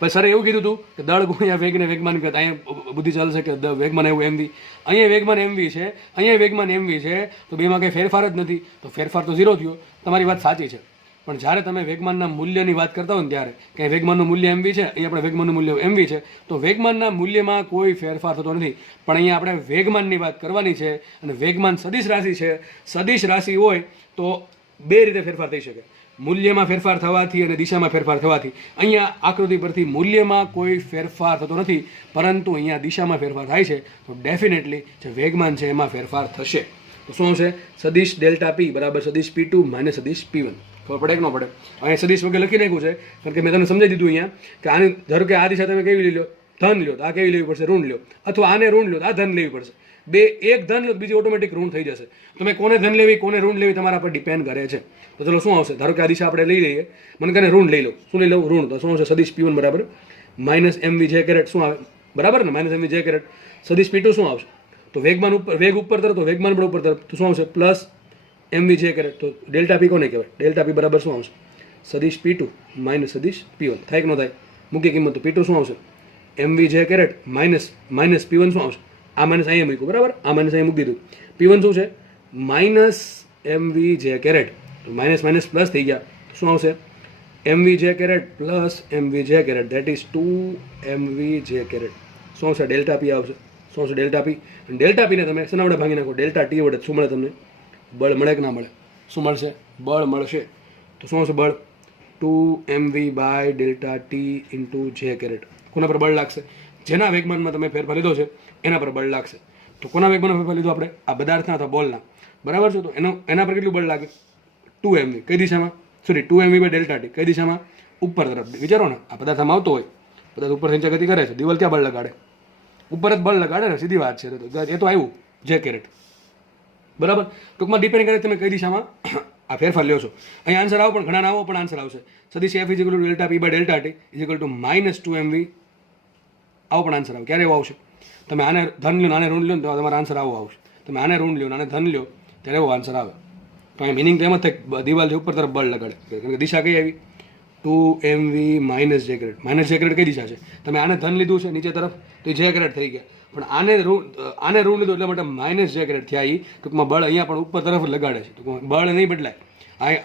પછી સરે એવું કીધું હતું કે દળ ગુણ્યા વેગને વેગમાન કહેવાય. અહીંયા બુદ્ધિ ચાલશે કે વેગમાન એવું MV. અહીંયા વેગમાન MV છે, અહીંયા વેગમાન MV છે. તો બેમાં કંઈ ફેરફાર જ નથી. તો ફેરફાર તો 0 થયો. તમારી વાત સાચી છે. પણ જ્યારે તમે વેગમાનના મૂલ્યની વાત કરતા હોય ને ત્યારે કે વેગમાનનું મૂલ્ય MV છે, અહીં આપણે વેગમાનનું મૂલ્ય MV છે, તો વેગમાનના મૂલ્યમાં કોઈ ફેરફાર થતો નથી. પણ અહીંયા આપણે વેગમાનની વાત કરવાની છે અને વેગમાન સદિશ રાશિ છે. સદિશ રાશિ હોય તો બે રીતે ફેરફાર થઈ શકે. મૂલ્યમાં ફેરફાર થવાથી અને દિશામાં ફેરફાર થવાથી. અહીંયા આકૃતિ પરથી મૂલ્યમાં કોઈ ફેરફાર થતો નથી, પરંતુ અહીંયા દિશામાં ફેરફાર થાય છે. તો ડેફિનેટલી જે વેગમાન છે એમાં ફેરફાર થશે. તો શું આવશે? સદિશ ડેલ્ટા P બરાબર સદિશ P2 માઇનસ સદિશ P1. ખબર પડે કે ન પડે? અહીંયા સદીશ વગેરે લખી નાખ્યું છે કારણ કે મેં તમને સમજાવી દીધું અહીંયા કે આની ધારો કે આ દિશા તમે કેવી લઈ લો, ધન લ્યો તો આ કેવી લેવી પડશે, ઋણ લ્યો, અથવા આને ઋણ લ્યો તો આ ધન લેવી પડશે. બે એક ધન લો બીજી ઓટોમેટિક ઋણ થઈ જશે. તમે કોને ધન લેવી કોને ઋણ લેવી તમારા પર ડિપેન્ડ કરે છે. તો ચલો શું આવશે? ધારો કે આ દિશા આપણે લઈ લઈએ, મને કહે ઋણ લઈ લો. શું લઈ લઉં? ઋણ. તો શું આવશે? સદીશ P1 બરાબર માઇનસ MV જે કેરેટ શું આવે? બરાબર ને, માઇનસ MV જે કેરેટ. સદીશ P2 શું આવશે? તો વેગમાન ઉપર, વેગ ઉપર તરફ, તો વેગમાન બળ ઉપર તરફ, તો શું આવશે? પ્લસ MV જે કેરેટ. તો ડેલ્ટા P કોને કહેવાય? ડેલ્ટા P બરાબર શું આવશે? સદીશ P2 માઇનસ સદીશ P1. થાય કે ન થાય? મૂકી કિંમત. તો P2 શું આવશે? MV જે કેરેટ માઇનસ P1 શું આવશે? આ માઇનસ અહીંયા મૂક્યું બરાબર, આ માઇનસ અહીંયા મૂકી દીધું. P1 શું છે? માઇનસ MV જે કેરેટ. તો માઇનસ માઇનસ પ્લસ થઈ ગયા. શું આવશે? MV જે કેરેટ પ્લસ MV જે કેરેટ, ધેટ ઇઝ 2MV જે કેરેટ. શું આવશે? ડેલ્ટા P આવશે. શું આવશે? Delta P. અને ડેલ્ટા P ને તમે શેના વડે ભાગી નાખો? ડેલ્ટા T વડે. શું મળે તમને? બળ મળે કે ના મળે? શું મળશે? બળ મળશે. તો શું આવશે બળ? 2MV by delta T into j caret. કોના પર બળ લાગશે? જેના વેગમાનમાં તમે ફેરફાર લીધો છે એના પર બળ લાગશે. તો કોના વેગમાનનો ફેરફાર લીધો આપણે? આ પદાર્થના અથવા બોલના. બરાબર છે. તો એના પર કેટલું બળ લાગે? 2MV. કઈ દિશામાં? Sorry, 2MV by delta T. કઈ દિશામાં? ઉપર તરફ. વિચારો ને, આ પદાર્થમાં આવતો હોય, પદાર્થ ઉપર નીચે ગતિ કરે છે, દિવાલ ક્યાં બળ લગાડે? ઉપર જ બળ લગાડે ને, સીધી વાત છે. એ તો આવ્યું જે કેરેટ. બરાબર. ટૂંકમાં ડિપેન્ડ કરે તમે કઈ દિશામાં આ ફેરફાર લ્યો છો. અહીંયા આન્સર આવો પણ ઘણા આવો પણ આન્સર આવશે. સદીશ F is equal to delta P by delta T is equal to minus 2MV. આવો પણ આન્સર આવે. ક્યારે એવો આવશે? તમે આને ધન લ્યો આને ઋણ લ્યો ને તો તમારો આન્સર આવો આવશે. તમે આને ઋણ લ્યો આને ધન લ્યો ત્યારે એવો આન્સર આવે. તો અહીંયા મિનિંગ તો એમ જ થાય દિવાલ જે ઉપર તરફ બળ લગાડે. કારણ કે દિશા કઈ આવી? 2MV માઇનસ જે કેરેટ. માઇનસ જે કેરેટ કઈ દિશા છે? તમે આને ધન લીધું છે નીચે તરફ તો એ જે કેરેટ થઈ ગયા, પણ આને ઋણ લીધું એટલે માટે માઇનસ જે કેરેટ થયા. એ ટૂંકમાં બળ અહીંયા પણ ઉપર તરફ લગાડે છે. ટૂંકમાં બળ નહીં બદલાય,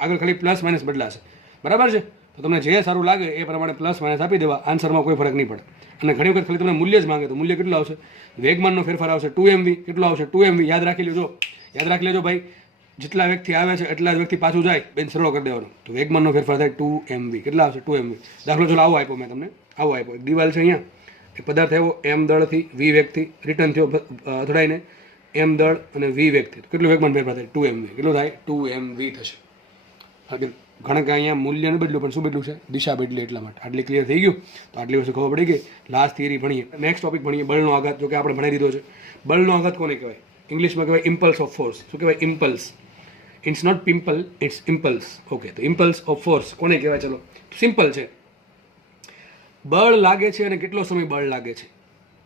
આગળ ખાલી પ્લસ માઇનસ બદલાશે. બરાબર છે. તો તમને જે સારું લાગે એ પ્રમાણે પ્લસ માઇનસ આપી દેવા, આન્સરમાં કોઈ ફરક નહીં પડે. અને ઘણી વખત ખાલી તમને મૂલ્ય જ માંગે તો મૂલ્ય કેટલું આવશે? વેગમાનનો ફેરફાર આવશે 2MV. કેટલો આવશે? 2MV. યાદ રાખી લેજો, યાદ રાખી લેજો ભાઈ. જેટલા વ્યક્તિ આવે છે એટલા જ વ્યક્તિ પાછું જાય, બેન સરળ કરી દેવાનું. તો વેગમાનનો ફેરફાર થાય 2MV. કેટલા આવશે? 2MV. દાખલો ચલો આવો આપ્યો મેં તમને, આવો આપ્યો. એક દિવાલ છે અહીંયા, એક પદાર્થ આવ્યો M દળથી V વેગથી, રિટર્ન થયો અથડાઈને M દળ અને V વેગથી. કેટલું વેગમાન ફેરફાર થાય? 2MV. કેટલું થાય? 2MV થશે. ઘણા કે અહીંયા મૂલ્ય ન બદલ્યું પણ શું બદલ્યું છે? દિશા બદલી. એટલા માટે આટલી ક્લિયર થઈ ગયું. તો આટલી વસ્તુ ખબર પડી ગઈ. લાસ્ટ થિયરી ભણીએ. નેક્સ્ટ ટોપિક ભણીએ બળનો આઘાત. જો કે આપણે ભણી દીધો છે. બળનો આઘાત કોને કહેવાય? ઇંગ્લિશમાં કહેવાય ઇમ્પલ્સ ઓફ ફોર્સ. શું કહેવાય? Impulse. It's not pimple, it's impulse. Okay, તો ઇમ્પલ્સ ઓફ ફોર્સ કોને કહેવાય? ચલો સિમ્પલ છે. બળ લાગે છે અને કેટલો સમય બળ લાગે છે.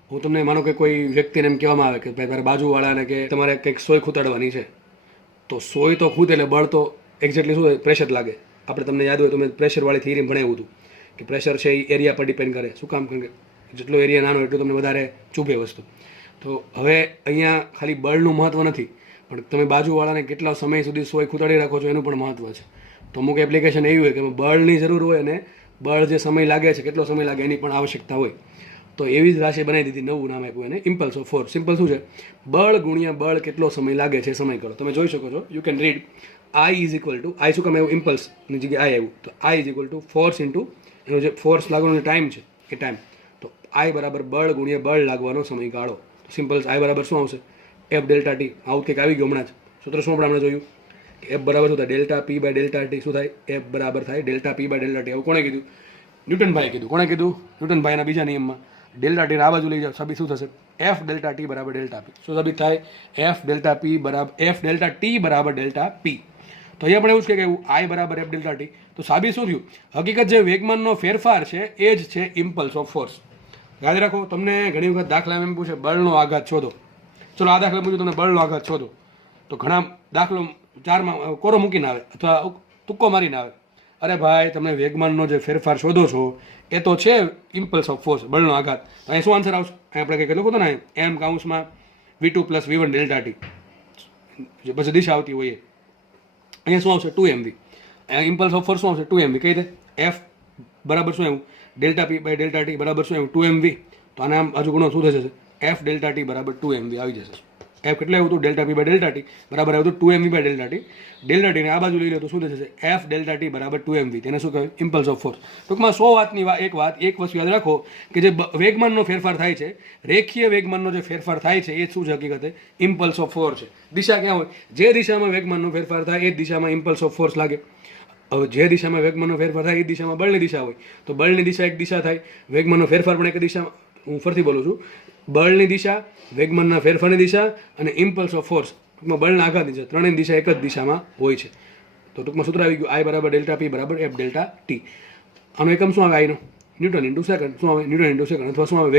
હું તમને માનો કે કોઈ વ્યક્તિને એમ કહેવામાં આવે કે ભાઈ તારે બાજુવાળાને કે તમારે કંઈક સોય ખૂતાડવાની છે, તો સોય તો ખૂતે એટલે બળ તો એક્ઝેક્ટલી શું પ્રેશર લાગે. આપણે તમને યાદ હોય તો મેં પ્રેશરવાળી થિયરી ભણાવ્યું હતું કે પ્રેશર છે એ એરિયા પર ડિપેન્ડ કરે. શું કામ? કારણ કે જેટલો એરિયા નાનો એટલું તમને વધારે ચૂભે વસ્તુ. તો હવે અહીંયા ખાલી બળનું મહત્ત્વ નથી, પણ તમે બાજુવાળાને કેટલા સમય સુધી સોય ખૂતાડી રાખો છો એનું પણ મહત્ત્વ છે. તો અમુક એપ્લિકેશન એવી હોય કે બળની જરૂર હોય અને બળ જે સમય લાગે છે, કેટલો સમય લાગે એની પણ આવશ્યકતા હોય. તો એવી જ રાશિ બનાવી દીધી, નવું નામ આપ્યું એને ઇમ્પલ્સ ઓફ ફોર્સ. સિમ્પલ શું છે? બળ ગુણ્યા બળ કેટલો સમય લાગે છે સમયગાળો. તમે જોઈ શકો છો, you can read. I is equal to, I શું કામ આવ્યું? ઇમ્પલ્સની જગ્યાએ આઈ આવ્યું. તો I is equal to force into એનો જે ફોર્સ લાગવાનો ટાઈમ છે એ ટાઈમ. તો I બરાબર બળ ગુણ્યા બળ લાગવાનો સમયગાળો. સિમ્પલ. I બરાબર શું આવશે? F delta T. આવું કંઈક આવી ગયું હમણાં જ. સૂત્ર શું આપણે હમણાં જોયું કે F બરાબર શું થાય? Delta P by delta T. શું થાય? F બરાબર થાય delta P by delta T. આવું કોણે કીધું? ન્યૂટનભાઈએ કીધું. કોણે કીધું? ન્યૂટનભાઈના બીજા નિયમમાં. ડેલ્ટા ટી આ બાજુ લઈ જાઓ, સાબિત શું થશે? F ડેલ્ટા T બરાબર ડેલ્ટા P. શું સાબિત થાય? F ડેલ્ટા P બરાબર F ડેલ્ટા T બરાબર ડેલ્ટા P. તો અહીંયા પણ એવું જ કે I બરાબર F ડેલ્ટા T. તો સાબિત શું થયું? હકીકત જે વેગમાનનો ફેરફાર છે એ જ છે ઇમ્પલ્સ ઓફ ફોર્સ. યાદ રાખો. તમને ઘણી વખત દાખલા એમ પૂછે બળનો આઘાત શોધો. ચલો આ દાખલા પૂછ્યું તમને બળનો આઘાત શોધો, તો ઘણા દાખલો 4માં કોરો મૂકીને આવે અથવા તુક્કો મારીને આવે. અરે ભાઈ તમે વેગમાનનો જે ફેરફાર શોધો છો એ તો છે ઇમ્પલ્સ ઓફ ફોર્સ, બળનો આઘાત. અહીં શું આન્સર આવશે? અહીં આપણે કંઈક લખો તો ને M કાઉન્સમાં V2 plus V1 delta T, જે પછી દિશા આવતી હોય એ. અહીંયા શું આવશે? 2MV. ઇમ્પલ્સ ઓફ ફોર્સ શું આવશે? 2MV. કઈ રીતે? F બરાબર શું આવ્યું? Delta P by delta T બરાબર શું આવ્યું? 2MV. તો આને આમ બાજુ ગણો શું થશે? F ડેલ્ટા T બરાબર 2MV આવી જશે. F કેટલે આવ્યું હતું? Delta P by delta T બરાબર આવ્યું હતું 2MV by delta T. Delta ટીને આ બાજુ લઈ લો તો શું થશે? F ડેલ્ટા T બરાબર 2MV. તેને શું કહેવાય? Impulse of force. ટૂંકમાં 100 વાતની એક વસ્તુ યાદ રાખો કે જે વેગમાનનો ફેરફાર થાય છે, રેખીય વેગમાનનો જે ફેરફાર થાય છે એ શું છે હકીકતે? ઇમ્પલ્સ ઓફ ફોર્સ છે. દિશા ક્યાં હોય? જે દિશામાં વેગમાનનો ફેરફાર થાય એ જ દિશામાં ઇમ્પલ્સ ઓફ ફોર્સ લાગે. હવે જે દિશામાં વેગમાનનો ફેરફાર થાય એ દિશામાં બળની દિશા હોય તો બળની દિશા એક દિશા થાય, વેગમાનનો ફેરફાર પણ એક દિશામાં. હું ફરીથી બોલું છું, બળની દિશા, વેગમાનના ફેરફારની દિશા અને ઇમ્પલ્સ ઓફ ફોર્સ, ટૂંકમાં બળના આઘાતની દિશા, ત્રણેય દિશા એક જ દિશામાં હોય છે. તો ટૂંકમાં સૂત્ર આવી ગયું, I બરાબર ડેલ્ટા પી બરાબર એફ ડેલ્ટા ટી. આનો એકમ શું આવે? આઈનો ન્યૂટન ઇન્ટુ સેકન્ડ. શું આવે? Newton into second. અથવા શું આવે?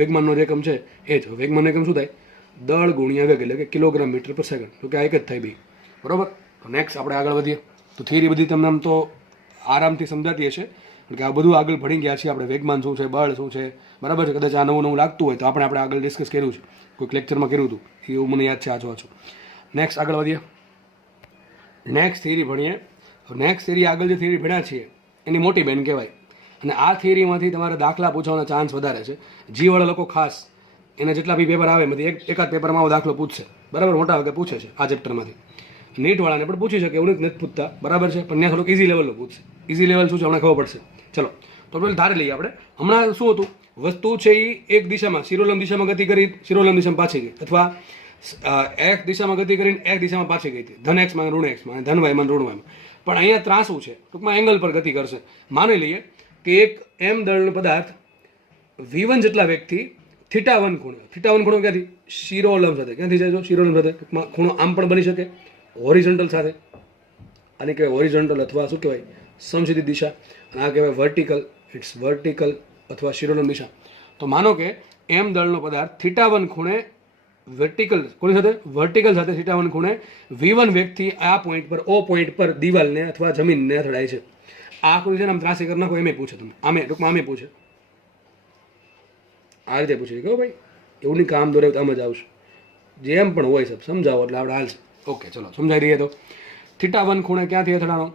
વેગમાનનો જે એકમ છે એ જ. વેગમાનનો એકમ શું થાય? દળ ગુણ્યા વેગ, એટલે કે કિલોગ્રામ મીટર પર સેકન્ડ. તો કે આ એક જ થાય બે. બરોબર. તો નેક્સ્ટ આપણે આગળ વધીએ. તો થિયરી બધી તમને આમ તો આરામથી સમજાતી હશે, કારણ કે આ બધું આગળ ભણી ગયા છીએ આપણે. વેગમાન શું છે, બળ શું છે, બરાબર છે. કદાચ આ નવું નવું લાગતું હોય તો આપણે આગળ ડિસ્કસ કર્યું છે, કોઈક લેક્ચરમાં કર્યું હતું, એવું મને યાદ છે આછું. નેક્સ્ટ આગળ વધીએ. નેક્સ્ટ થિયરી ભણીએ. નેક્સ્ટ થિયરી આગળ જે થિયરી ભણ્યા છીએ એની મોટી બેન કહેવાય. અને આ થિયરીમાંથી તમારે દાખલા પૂછવાના ચાન્સ વધારે છે. જીવાળા લોકો ખાસ એના જેટલા બી પેપર આવે એમાંથી એકાદ પેપરમાં આવો દાખલો પૂછશે, બરાબર. મોટા ભાગે પૂછે છે આ ચેપ્ટરમાંથી. નીટવાળાને પણ પૂછી શકે, એવું નથી પૂછતા, બરાબર છે. પણ ત્યાં થોડુંક ઇઝી લેવલનું પૂછશે. ઇઝી લેવલ શું છે હમણાં ખબર પડશે. ચલો તો પેલું ધારી લઈએ આપણે. હમણાં શું હતું? વસ્તુ છે એ એક દિશામાં શિરોલંબ દિશામાં ગતિ કરી, શિરોલંબ દિશામાં પાછી ગઈ, અથવા એક દિશામાં ગતિ કરીને એક દિશામાં પાછી ગઈ હતી, ધન એક્સમાં ઋણ એક્સમાં, ધન વાયમાં ઋણ વાયમાં. પણ અહીંયા ત્રાસું છે, ટૂંકમાં એંગલ પર ગતિ કરશે. માની લઈએ કે એક એમ દળનો પદાર્થ V1 જેટલા વેગથી θ1 ખૂણો, θ1 ખૂણો ક્યાંથી? શિરોલંબ સાથે. ક્યાંથી જાય? શિરોલંબ સાથે. ટૂંકમાં ખૂણો આમ પણ બની શકે, હોરિઝોન્ટલ સાથે. આને કહેવાય હોરિઝોન્ટલ અથવા શું કહેવાય? સમક્ષિતિજ દિશા. અને આ કહેવાય વર્ટિકલ. ઇટ્સ વર્ટિકલ અથવા શિરોલંબ દિશા. તો માનો કે એમ દળનો પદાર્થ θ1 ખૂણે વર્ટિકલ, કોની સાથે? વર્ટિકલ સાથે θ1 ખૂણે V1 વેગથી આ પોઈન્ટ પર, ઓ પોઈન્ટ પર દિવાલને અથવા જમીનને અથડાય છે. આ આકૃતિ છે ને આમ ત્રાસી કરી નાખો, એમ પૂછે તમે. આમે ટૂંકમાં આમે પૂછે, આ રીતે પૂછે કહો ભાઈ, એવું નહીં કામ દોરે આમ જ આવશે. જેમ પણ હોય સબ સમજાવો એટલે આપણે હાલશે. ઓકે ચલો સમજાવી દઈએ. તો θ1 ખૂણે ક્યાંથી અથડાણો?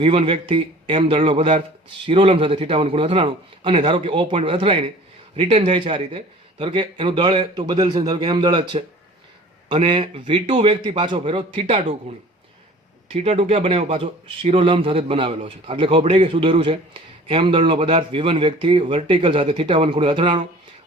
V1 વેગથી એમ દળનો પદાર્થ શિરોલંબ સાથે θ1 ખૂણે અથડાણો, અને ધારો કે ઓ પોઈન્ટ અથડાઈને રિટર્ન જાય છે આ રીતે. ધારો કે એનું દળ તો બદલશે, ધારો કે એમ દળ જ છે, અને V2 વેગથી પાછો ફેરો θ2 ખૂણે. θ2 ક્યાં બનાવ્યો? પાછો શિરોલંબ સાથે જ બનાવેલો છે. એટલે ખબર પડી કે શું દોર્યું છે? એમ દળનો પદાર્થ V1 વેગથી વર્ટિકલ સાથે θ1 ખૂણે અથડાણો,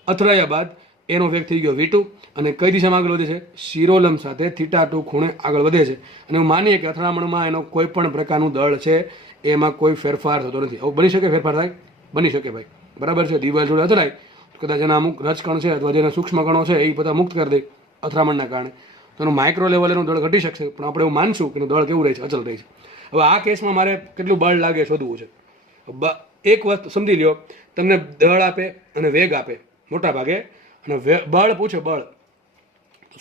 અથડાયા બાદ એનો વેગ થઈ ગયો V2, અને કઈ દિશામાં આગળ વધે છે? શિરોલંબ સાથે θ2 ખૂણે આગળ વધે છે. અને હું માનીએ કે અથડામણમાં એનો કોઈ પણ પ્રકારનું દળ છે, એમાં કોઈ ફેરફાર થતો નથી. આવું બની શકે? ફેરફાર થાય? બની શકે ભાઈ, બરાબર છે. દિવાલ જોડે અથડાય કદાચ એના અમુક રજકણ છે અથવા જેના સૂક્ષ્મ કણો છે એ બધા મુક્ત કરી દે અથડામણના કારણે, તો એનું માઇક્રો લેવલ એનું દળ ઘટી શકશે. પણ આપણે એવું માનશું કે એનું દળ કેવું રહે છે? અચલ રહે છે. હવે આ કેસમાં મારે કેટલું બળ લાગે શોધવું છે. એક વસ્તુ સમજી લ્યો, તમને દળ આપે અને વેગ આપે મોટા ભાગે, અને બળ પૂછે, બળ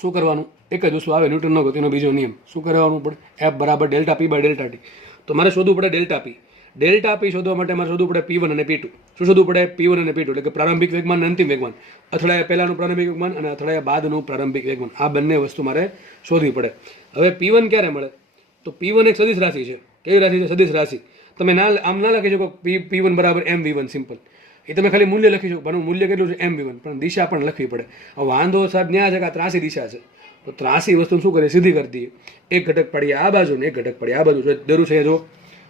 શું કરવાનું? એક જ વસ્તુ આવે, ન્યૂટનનો ગતિનો બીજો નિયમ. શું કરવાનું પડે? F બરાબર delta p by delta t. તો મારે શોધવું પડે ડેલ્ટા પી. ડેલ્ટા પી શોધવા માટે મારે શોધવું પડે P1 અને P2. શું શોધવું પડે? P1 અને P2, એટલે કે પ્રારંભિક વેગમાન અને અંતિમ વેગમાન. અથડાયા પહેલાનું પ્રારંભિક વેગમાન અને અથડાયા બાદનું પ્રારંભિક વેગમાન. આ બંને વસ્તુ મારે શોધવી પડે. હવે P1 ક્યારે મળે? તો P1 એક સદિશ રાશિ છે. કેવી રાશિ છે? સદિશ રાશિ. તમે આમ ના લખી શકો P1 બરાબર mv1 સિમ્પલ. એ તમે ખાલી મૂલ્ય લખી શકો, પણ મૂલ્ય કેટલું છે? mv1. પણ દિશા પણ લખવી પડે. હવે વાંધો સાહેબ ન્યા છે કે આ ત્રાસી દિશા છે, તો ત્રાસી વસ્તુ શું કરીએ? સીધી કરી દઈએ. એક ઘટક પડીએ આ બાજુ ને એક ઘટક પડીએ આ બાજુ. દરું છે જો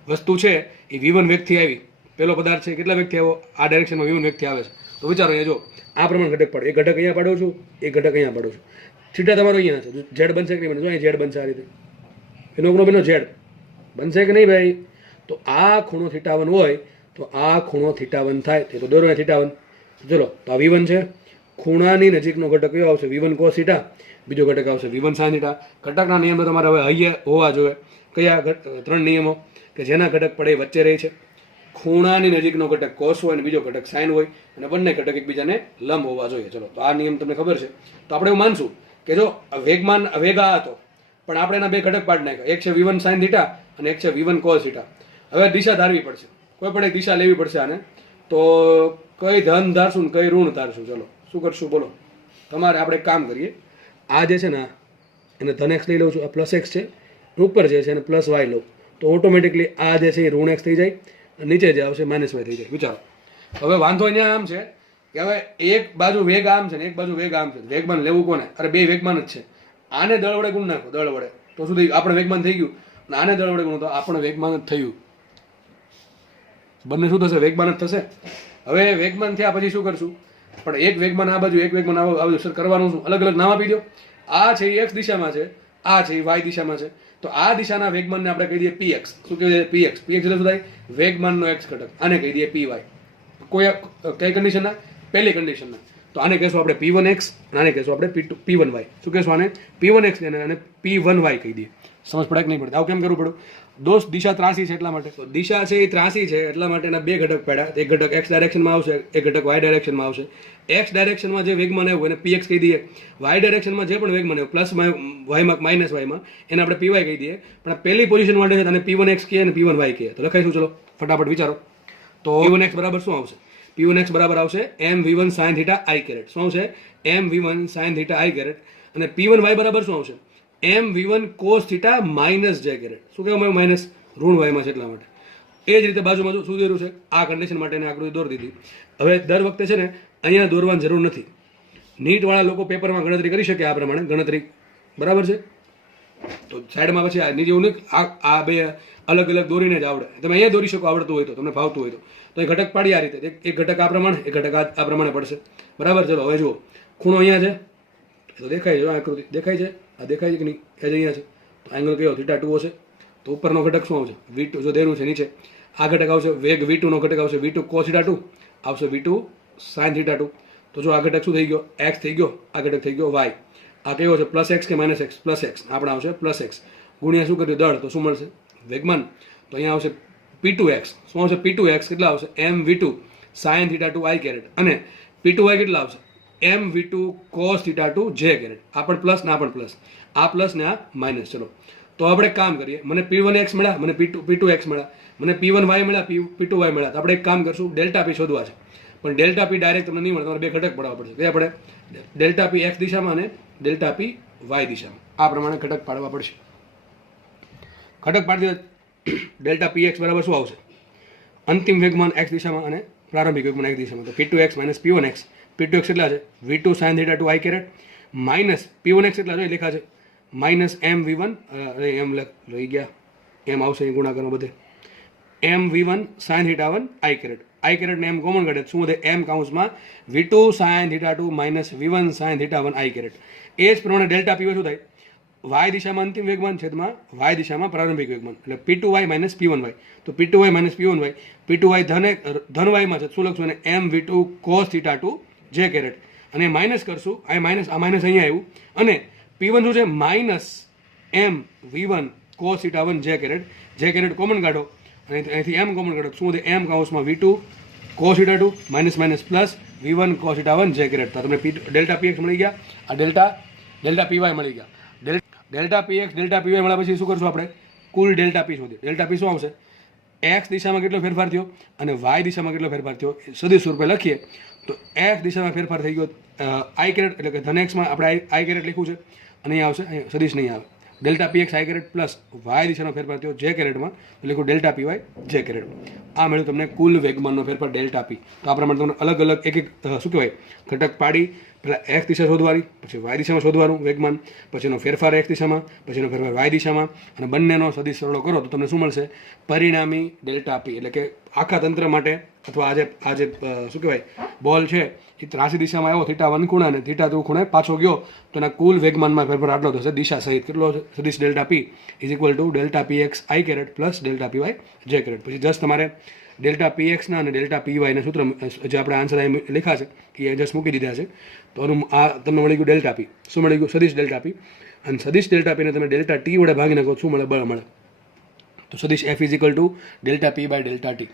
વસ્તુ છે એ V1 વેગથી આવી, પેલો પદાર્થ છે કેટલા વેગથી આવ્યો? આ ડાયરેક્શનમાં V1 વેગથી આવે છે. તો વિચારો અહીંયા જો આ પ્રમાણે ઘટક પડે, એક ઘટક અહીંયા પાડું છું, એક ઘટક અહીંયા પાડું છું. થીટા તમારો અહીંયા છે, ઝેડ બનશે કે નહીં બને? જો અહીં ઝેડ બનશે આ રીતે. એનો ખૂણો બેનો ઝેડ બનશે કે નહીં ભાઈ? તો આ ખૂણો θ1 હોય તો આ ખૂણો θ1 થાય. તે તો દોરો θ1. ચલો તો આ V1 છે, ખૂણાની નજીકનો ઘટક કયો આવશે? V1 cos θ. બીજો ઘટક આવશે V1 sin θ. ઘટકના નિયમો તમારે હવે અહીંયા હોવા જોઈએ. કયા? ત્રણ નિયમો કે જેના ઘટક પડે એ વચ્ચે રહે છે. ખૂણાની નજીકનો ઘટક કોસ હોય અને બીજો ઘટક સાઇન હોય, અને બંને ઘટક એકબીજાને લંબ હોવા જોઈએ. ચલો તો આ નિયમ તમને ખબર છે. તો આપણે એવું માનશું કે જો વેગ આ હતો, પણ આપણે એના બે ઘટક પાડી નાખ્યા. એક છે V1 sin θ અને એક છે V1 cos θ. હવે દિશા ધારવી પડશે, કોઈ પણ એક દિશા લેવી પડશે આને. તો કઈ ધન ધારશું ને કઈ ઋણ ધારશું? ચલો શું કરશું બોલો? તમારે આપણે કામ કરીએ. આ જે છે ને એને ધન એક્સ લઈ લઉં છું, આ પ્લસ એક્સ છે, ઉપર જે છે એને પ્લસ વાય લઉં, તો ઓટોમેટિકલી આ જે છે એ ઋણ એક્સ થઈ જાય, નીચે જે આવશે માઇનસ વાય થઈ જાય. વિચારો હવે વાંધો અહીંયા આમ છે કે હવે એક બાજુ વેગ આમ છે ને એક બાજુ વેગ આમ છે. વેગમાન લેવું કોને? અરે બે વેગમાન જ છે. આને દળ વડે ગુણ નાખો, દળ વડે, તો શું થયું? આપણે વેગમાન થઈ ગયું. અને આને દળ વડે ગુણ તો આપણે વેગમાન જ થયું. બંને શું થશે? વેગમાન જ થશે. હવે વેગમાન થયા પછી શું કરશું? પણ એક વેગમાન આ બાજુ, એક વેગમાન આ બાજુ. સર કરવાનું શું? અલગ અલગ નામ આપી દો. આ છે એ એક્સ દિશામાં છે, આ છે એ વાય દિશામાં છે. તો આ દિશાના વેગમાનને આપણે કહી દઈએ px. શું કહેવાય? px. px એટલે શું થાય? વેગમાનનો x ઘટક. આને કહી દઈએ py. કોઈ કઈ કન્ડિશનના? પહેલી કન્ડિશનના. તો આને કહેશું આપણે p1x અને આને કહેશું આપણે p1y. શું કહેશું આને? p1x અને p1y કહી દઈએ. સમજ પડે કે નહીં પડે? આવું કેમ કરવું પડ્યું? દોસ્ત દિશા ત્રાસી છે એટલા માટે. તો દિશા છે એ ત્રાસી છે એટલા માટે એના બે ઘટક પડ્યા. એક ઘટક x ડાયરેક્શનમાં આવશે, એક ઘટક y ડાયરેક્શનમાં આવશે. x ડાયરેક્શનમાં જે વેગમાન આવ્યું એને px કહી દઈએ. y ડાયરેક્શનમાં જે પણ વેગમાન આવ્યું પ્લસ y માં માઇનસ y માં એને આપણે py કહી દઈએ. પણ પહેલી પોઝિશન માટે છે અને p1x કહે અને p1y કહે. તો લખાઈશું, ચલો ફટાફટ વિચારો. તો p1x બરાબર શું આવશે? p1x બરાબર આવશે mv1 sin theta i caret. શું આવશે? mv1 sin theta i caret. અને p1y બરાબર શું આવશે? mv1 cos theta minus j caret. શું કહેવામાં આવ્યું? માઇનસ ઋણ y માં છે એટલા માટે. એ જ રીતે બાજુમાં શું દોર્યું છે? આ કન્ડિશન માટે આકૃતિ દોરી દીધી. હવે દર વખતે છે ને અહીંયા દોરવાની જરૂર નથી. નીટવાળા લોકો પેપરમાં ગણતરી કરી શકે આ પ્રમાણે ગણતરી, બરાબર છે? તો સાઈડમાં પછી આ નીચે એવું આ બે અલગ અલગ દોરીને જ આવડે. તમે અહીંયા દોરી શકો આવડતું હોય તો, તમને ફાવતું હોય તો એ ઘટક પાડી આ રીતે. એક ઘટક આ પ્રમાણે, એક ઘટક આ પ્રમાણે પડશે, બરાબર? ચલો હવે જુઓ, ખૂણો અહીંયા છે તો દેખાય છે, આકૃતિ દેખાય છે, આ દેખાય છે કે નહીં? એ જ અહીંયા છે. તો એંગલ કયો? θ2 હશે. તો ઉપરનો ઘટક શું આવશે? v2. જો દેરું છે નીચે આ ઘટક આવશે, વેગ v2 નો ઘટક આવશે, v2 cos θ2 આવશે, v2 sin θ2. તો જો આ ઘટક શું થઈ ગયો? x થઈ ગયો, આ ઘટક થઈ ગયો y. આ કેવો છે? પ્લસ એક્સ કે માઇનસ એક્સ? Plus x. આપણે આવશે પ્લસ એક્સ ગુણ્યા શું કર્યું? દળ. તો શું મળશે? વેગમાન. તો અહીંયા આવશે p2x. શું આવશે? p2x કેટલા આવશે? mv2 sin θ2 i caret. અને p2y કેટલા આવશે? mv2 cos θ2 j caret. આ પણ પ્લસ ને આ પણ પ્લસ, આ પ્લસ ને આ માઇનસ. ચલો તો આપણે કામ કરીએ. મને p1x મળ્યા, મને p2x મળ્યા, મને p1y મળ્યા, p2y મળ્યા. તો આપણે એક કામ કરશું, ડેલ્ટા p શોધવા છે. પણ ડેલ્ટા p ડાયરેક્ટ તમને નહીં મળે, તમારે બે ઘટક પાડવા પડશે. કયા પડે? ડેલ્ટા p x દિશામાં અને ડેલ્ટા p y દિશામાં. આ પ્રમાણે ઘટક પાડવા પડશે. ઘટક પાડી ડેલ્ટા px બરાબર શું આવશે? અંતિમ વેગમાન x દિશામાં અને પ્રારંભિક વેગમાન x દિશામાં. તો p2x minus p1x. p2x કેટલા છે? v2 sin θ2 i caret minus p1x કેટલા છે? લેખા છે માઇનસ mv1, એમ લઈ ગયા, એમ આવશે અહીં ગુણાકારમાં બધે, mv1 sin θ1 i caret. i caret ને m કોમન કાઢે શું વધે? m કાઉન્સમાં v2 sin θ2 minus v1 sin θ1 i caret. એ જ પ્રમાણે ડેલ્ટા py શું થાય? y દિશામાં અંતિમ વેગમાન છેદમાં y દિશામાં પ્રારંભિક વેગમાન, એટલે p2y minus p1y. તો p2y minus p1y, p2y ધન y માં છે, શું લખશું એને? mv2 cos θ2 j caret. અને માઇનસ કરશું, આ માઇનસ અહીંયા આવ્યું, અને p1 શું છે? Minus mv1 cos θ1 j caret. j caret common કાઢો અને અહીંથી m કોમન કાઢો, શું વધે? m કાઉન્સમાં v2 cos θ2 minus minus plus v1 cos θ1 j caret. તો તમને ડેલ્ટા px મળી ગયા, આ ડેલ્ટા py મળી ગયા. ડેલ્ટા px ડેલ્ટા py મળ્યા પછી શું કરશું આપણે? કુલ ડેલ્ટા p શોધીએ. ડેલ્ટા p શું આવશે? x દિશામાં કેટલો ફેરફાર થયો અને y દિશામાં કેટલો ફેરફાર થયો સદિશ સ્વરૂપે લખીએ તો x દિશામાં ફેરફાર થઈ ગયો i caret, એટલે કે ધન x માં આપણે i caret લખ્યું છે અને અહીંયા આવશે, અહીંયા સદિશ નહીં આવે. Delta px i caret plus y દિશાનો ફેરફાર થયો j caretમાં, એટલે લખ્યું ડેલ્ટા py j caret. આ મળ્યું તમને કુલ વેગમાનનો ફેરફાર ડેલ્ટા p. તો આ પ્રમાણે તમને અલગ અલગ એક શું કહેવાય ઘટક પાડી પહેલાં x દિશા શોધવાની, પછી y દિશામાં શોધવાનું વેગમાન, પછી એનો ફેરફાર x દિશામાં, પછી એનો ફેરફાર y દિશામાં, અને બંનેનો સદિશ સરળો કરો તો તમને શું મળશે? પરિણામી ડેલ્ટા p. એટલે કે આખા તંત્ર માટે અથવા આજે શું કહેવાય બોલ છે એ ત્રાસી દિશામાં આવ્યો θ1 ખૂણે અને θ2 ખૂણે પાછો ગયો તો એના કુલ વેગમાનમાં ફેરફાર આટલો થશે દિશા સહિત. કેટલો સદિશ delta p is equal to delta px i caret plus delta py j caret. પછી જસ્ટ તમારે ડેલ્ટા px ના અને ડેલ્ટા py ના સૂત્ર જે આપણે આન્સર અહીં લખ્યા છે એ જસ્ટ મૂકી દીધા છે. તો આ તમને મળી ગયું ડેલ્ટા p. શું મળી ગયું? સદિશ ડેલ્ટા p. અને સદિશ ડેલ્ટા p ને તમે ડેલ્ટા t વડે ભાગી નાખો, શું મળે? બળ મળે. તો સદિશ f is equal to delta p by delta t.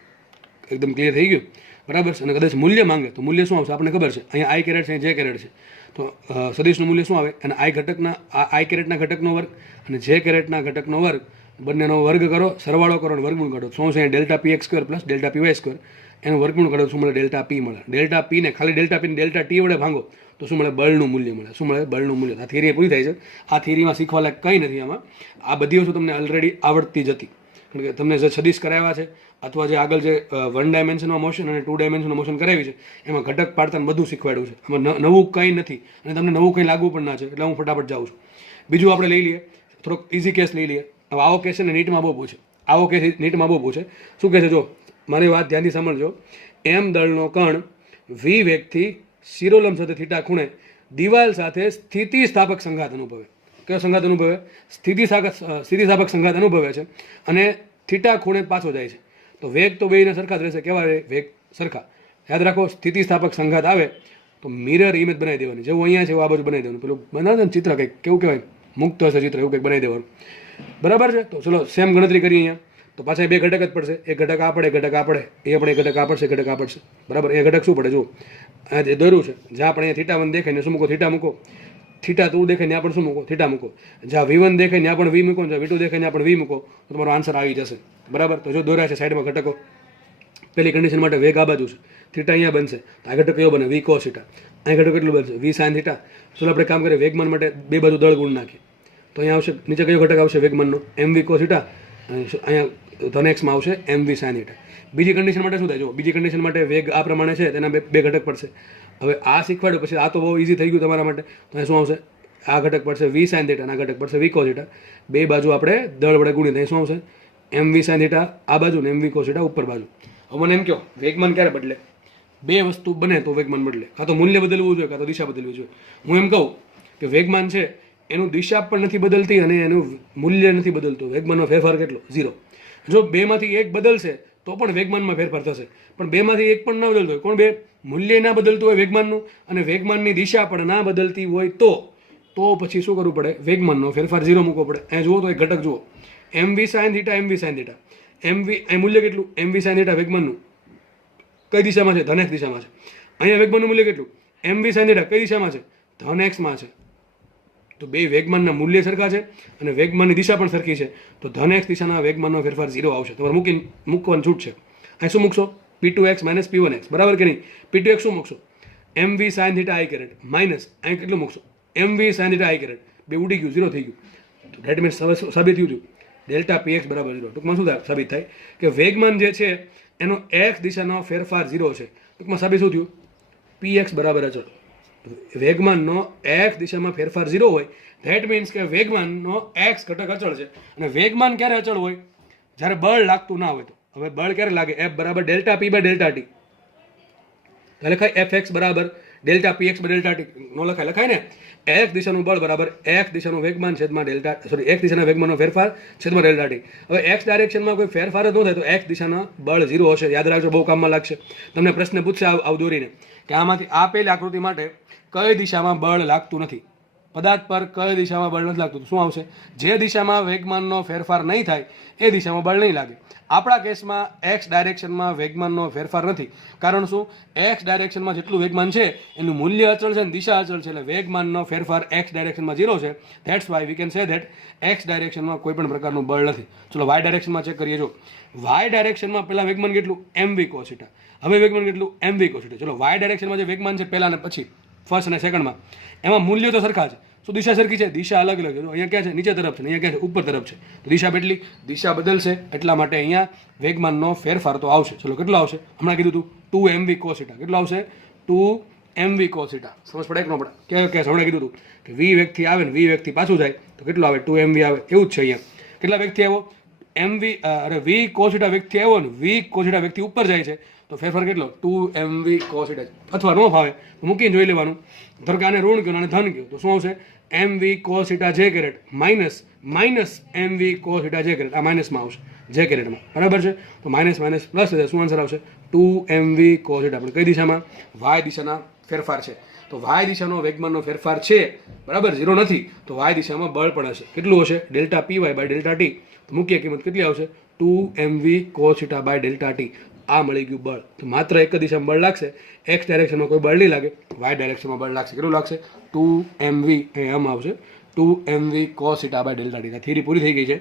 એકદમ ક્લિયર થઈ ગયું, બરાબર છે? અને કદાચ મૂલ્ય માંગે તો મૂલ્ય શું આવશે? આપણને ખબર છે અહીંયા i caret છે, j caret છે. તો સદિશનું મૂલ્ય શું આવે? અને i caretના ઘટકનો વર્ગ અને j caretના ઘટકનો વર્ગ બંનેનો વર્ગ કરો, સરવાળો કરો અને વર્ગમૂળ કાઢો. શું છે? Delta px square plus delta py square, એનું વર્ગમૂળ કાઢો, શું મળે? ડેલ્ટા p મળે. ડેલ્ટા p ને ખાલી ડેલ્ટા p ને ડેલ્ટા t વડે ભાંગો તો શું મળે? બળનું મૂલ્ય મળે. શું મળે? બળનું મૂલ્ય. આ થિયરી પૂરી થાય છે. આ થિયરીમાં શીખવા લાયક કંઈ નથી આમાં. આ બધી વસ્તુ તમને ઓલરેડી આવડતી જ હતી, કારણ કે તમને જે સદિશ કરાવ્યા છે અથવા જે આગળ જે 1 ડાયમેન્શનમાં મોશન અને 2 ડાયમેન્શનમાં મોશન કરાવી છે એમાં ઘટક પાડતા બધું શીખવાડ્યું છે. આમાં નવું કંઈ નથી અને તમને નવું કંઈ લાગવું પણ ના છે, એટલે હું ફટાફટ જાઉં છું. બીજું આપણે લઈ લઈએ, થોડોક ઇઝી કેસ લઈ લઈએ. હવે આવો કેસ છે ને નીટમાં બહુ પૂછે, આવો કેસ નીટમાં બહુ પૂછે. શું કહે છે? જો મારી વાત ધ્યાનથી સમજજો. m દળનો કણ v વેગથી શિરોલંબ સાથે θ ખૂણે દિવાલ સાથે સ્થિતિસ્થાપક સંઘાત અનુભવે. કયો સંઘાત અનુભવે? સ્થિતિસ્થાપક સંઘાત અનુભવે છે અને થીટા ખૂણે પાછો જાય છે. તો વેગ તો બેયના સરખા જ રહેશે. કેવા વેગ? સરખા. યાદ રાખો, સ્થિતિસ્થાપક સંઘાત આવે તો મિરર ઇમેજ બનાવી દેવાની. જેવું અહીંયા છે એવું આ બાજુ બનાવી દેવાનું. પેલું બનાવે ને ચિત્ર કંઈક કેવું કહેવાય, મુક્ત હશે ચિત્ર, એવું કંઈક બનાવી દેવાનું. બરાબર છે. તો ચલો સેમ ગણતરી કરીએ અહીંયા. તો પાછા બે ઘટક જ પડશે. એક ઘટક આ પડે, ઘટક આ પડે, એ આપણે ઘટક આ પડશે, ઘટક આ પડશે. બરાબર. એ ઘટક શું પડે? જુઓ, આ જે દોર્યું છે, જ્યાં આપણે અહીંયા θ1 દેખાય ને શું મૂકો? θ મૂકો. θ2 દેખાય ત્યાં પણ શું મૂકો? θ મૂકો. જ્યાં V1 દેખાય ત્યાં પણ V મૂકો, જ્યાં V2 દેખાય ત્યાં પણ V મૂકો, તો તમારો આન્સર આવી જશે. બરાબર. તો જો દોર્યા છે સાઈડમાં ઘટકો. પહેલી કન્ડિશન માટે વેગ આ બાજુ છે, θ અહીંયા બનશે, તો આ ઘટક કયો બને? V cos θ. અહીં ઘટક કેટલું બનશે? V sin θ. ચલો આપણે કામ કરીએ, વેગમાન માટે બે બાજુ દળ ગુણ નાખીએ. તો અહીંયા આવશે, નીચે કયો ઘટક આવશે વેગમાનનો? mv cos θ. અહીંયા ધન એક્સમાં આવશે mv sin θ. બીજી કન્ડિશન માટે શું થાય? જો બીજી કન્ડિશન માટે વેગ આ પ્રમાણે છે, તેના બે ઘટક પડશે. હવે આ શીખવાડ્યું પછી આ તો બહુ ઇઝી થઈ ગયું તમારા માટે. તો અહીં શું આવશે? આ ઘટક પડશે v sin θ અને આ ઘટક પડશે v cos θ. બે બાજુ આપણે દળ વડે ગુણીએ. અહીં શું આવશે? mv sin θ આ બાજુ ને mv cos θ ઉપર બાજુ. હવે મને એમ કહો, વેગમાન ક્યારે બદલે? બે વસ્તુ બને તો વેગમાન બદલે. કાં તો મૂલ્ય બદલવું જોઈએ, કાં તો દિશા બદલવી જોઈએ. હું એમ કહું કે વેગમાન છે એનું દિશા પણ નથી બદલતી અને એનું મૂલ્ય નથી બદલતું. વેગમાનનો ફેરફાર કેટલો? 0. જો બેમાંથી એક બદલશે તો પણ વેગમાનમાં ફેરફાર થશે, પણ બેમાંથી એક પણ ના બદલતો હોય, કોણ? બે મૂલ્ય ના બદલતું હોય વેગમાનનું અને વેગમાનની દિશા પણ ના બદલતી હોય તો પછી શું કરવું પડે? વેગમાનનો ફેરફાર 0 મૂકવો પડે. અહીં જુઓ તો એક ઘટક જુઓ, mv sin θ, mv sin θ. mv અહીં મૂલ્ય કેટલું? mv sin θ વેગમાનનું કઈ દિશામાં છે? ધન એક્સ દિશામાં છે. અહીંયા વેગમાનનું મૂલ્ય કેટલું? mv sin θ કઈ દિશામાં છે? ધન એક્સમાં છે. તો બે વેગમાનના મૂલ્ય સરખા છે અને વેગમાનની દિશા પણ સરખી છે, તો ધન એક્સ દિશાના વેગમાનનો ફેરફાર 0 આવશે. તમારે મૂકવાનું છૂટ છે. અહીં શું મૂકશો? p2x - p1x. બરાબર કે નહીં? p2x શું મૂકશો? mv sin θ i caret minus અહીં કેટલું મૂકશો? mv sin θ i caret. બે ઉડી ગયું, 0 થઈ ગયું. તો ધેટ મીન્સ સાબિત થયું ડેલ્ટા px બરાબર 0. ટૂંકમાં શું સાબિત થાય? કે વેગમાન જે છે એનો x દિશાનો ફેરફાર 0 છે. ટૂંકમાં સાબિત શું થયું? px બરાબર અચળ. વેગમાનનો x દિશામાં ફેરફાર 0 હોય, ધેટ મીન્સ કે વેગમાનનો x ઘટક અચળ છે. અને વેગમાન ક્યારે અચળ હોય? જ્યારે બળ લાગતું ના હોય. તો હવે બળ ક્યારે લાગે? F બરાબર delta p by delta t. લખાય fx બરાબર delta px by delta t. નો લખાય ને? x દિશાનું બળ બરાબર x દિશાનું વેગમાન છેદમાં ડેલ્ટા, સોરી, x દિશાના વેગમાનનો ફેરફાર છેદમાં ડેલ્ટા ટી. હવે x ડાયરેક્શનમાં કોઈ ફેરફાર જ ન થાય તો x દિશાના બળ 0 હશે. યાદ રાખજો, બહુ કામમાં લાગશે. તમને પ્રશ્ન પૂછશે આવ દોરીને કે આમાંથી આપેલી આકૃતિ માટે કઈ દિશામાં બળ લાગતું નથી? પદાર્થ પર કઈ દિશામાં બળ નથી લાગતું? શું આવશે? જે દિશામાં વેગમાનનો ફેરફાર નહીં થાય એ દિશામાં બળ નહીં લાગે. આપણા કેસમાં એક્સ ડાયરેક્શનમાં વેગમાનનો ફેરફાર નથી. કારણ શું? એક્સ ડાયરેક્શનમાં જેટલું વેગમાન છે એનું મૂલ્ય અચળ છે અને દિશા અચળ છે, એટલે વેગમાનનો ફેરફાર એક્સ ડાયરેક્શનમાં 0 છે. That's why we can say that x ડાયરેક્શનમાં કોઈ પણ પ્રકારનું બળ નથી. ચલો વાય ડાયરેક્શનમાં ચેક કરીએ. જો વાય ડાયરેક્શનમાં પહેલાં વેગમાન કેટલું? mv cos θ. હવે વેગમાન કેટલું? mv cos θ. ચલો વાય ડાયરેક્શનમાં જે વેગમાન છે પહેલાં અને પછી, ફર્સ્ટ અને સેકન્ડમાં, એમાં મૂલ્યો તો સરખા છે. શું દિશા સરખી છે? દિશા અલગ અલગ છે. અહીંયા ક્યાં છે? નીચે તરફ છે. અહીંયા ક્યાં છે? ઉપર તરફ છે. તો દિશા બદલી, દિશા બદલશે એટલા માટે અહીંયા વેગમાનનો ફેરફાર તો આવશે. ચલો કેટલો આવશે? હમણાં કીધું હતું 2mv cos θ. કેટલો આવશે? 2mv cos θ. સમજ પડે કે ન પડે? કે હમણાં કીધું હતું કે v વેગથી આવે ને v વેગથી પાછું જાય તો કેટલું આવે? 2mv આવે. એવું જ છે અહીંયા. કેટલા વેગથી આવ્યો? mv અરે v cos θ વેગથી આવ્યો ને v cos θ વેગથી ઉપર જાય છે તો ફેરફાર કેટલો? 2mv cos θ. અથવા ન ફાવે તો મૂકીને જોઈ લેવાનું. ધારો કે આને ઋણ કહ્યું અને ધન કહ્યું તો શું આવશે? mv cos θ j caret minus mv cos θ j caret. આ માઇનસમાં આવશે જે કેરેટમાં. બરાબર છે? તો માઇનસ માઇનસ પ્લસ થશે. શું આન્સર આવશે? 2mv cos θ. પણ કઈ દિશામાં? વાય દિશાના ફેરફાર છે. તો વાય દિશાનો વેગમાનનો ફેરફાર છે, બરાબર, 0 નથી. તો વાય દિશામાં બળ પણ હશે. કેટલું હશે? Delta py by delta t. તો મુખ્ય કિંમત કેટલી આવશે? 2mv cos θ by delta t. આ મળી ગયું બળ. તો માત્ર એક જ દિશામાં બળ લાગશે. એક્સ ડાયરેક્શનમાં કોઈ બળ નહીં લાગે, વાય ડાયરેક્શનમાં બળ લાગશે. કેટલું લાગશે? 2mv એમ આવશે. 2mv cos θ by delta t. Theory પૂરી થઈ ગઈ છે.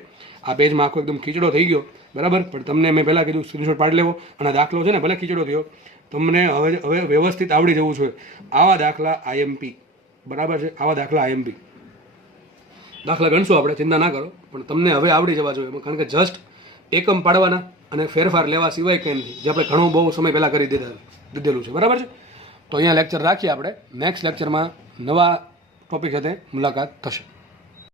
આ પેજમાં આખો એકદમ ખીચડો થઈ ગયો, બરાબર, પણ તમને મેં પહેલાં કીધું સ્ક્રીનશોટ પાડી લેવો. અને દાખલો છે ને ભલે ખીચડો થયો, તમને હવે વ્યવસ્થિત આવડી જવું જોઈએ. આવા દાખલા આઈએમપી, બરાબર છે? આવા દાખલા આઈએમપી દાખલા ગણશું આપણે, ચિંતા ના કરો, પણ તમને હવે આવડી જવા જોઈએ. કારણ કે જસ્ટ એકમ પાડવાના અને ફેરફાર લેવા સિવાય કંઈ નથી, જે આપણે ઘણો બહુ સમય પહેલાં કરી દીધેલું છે. બરાબર છે? તો અહીંયા લેક્ચર રાખીએ આપણે. નેક્સ્ટ લેક્ચરમાં નવા ટોપિક સાથે મુલાકાત થશે.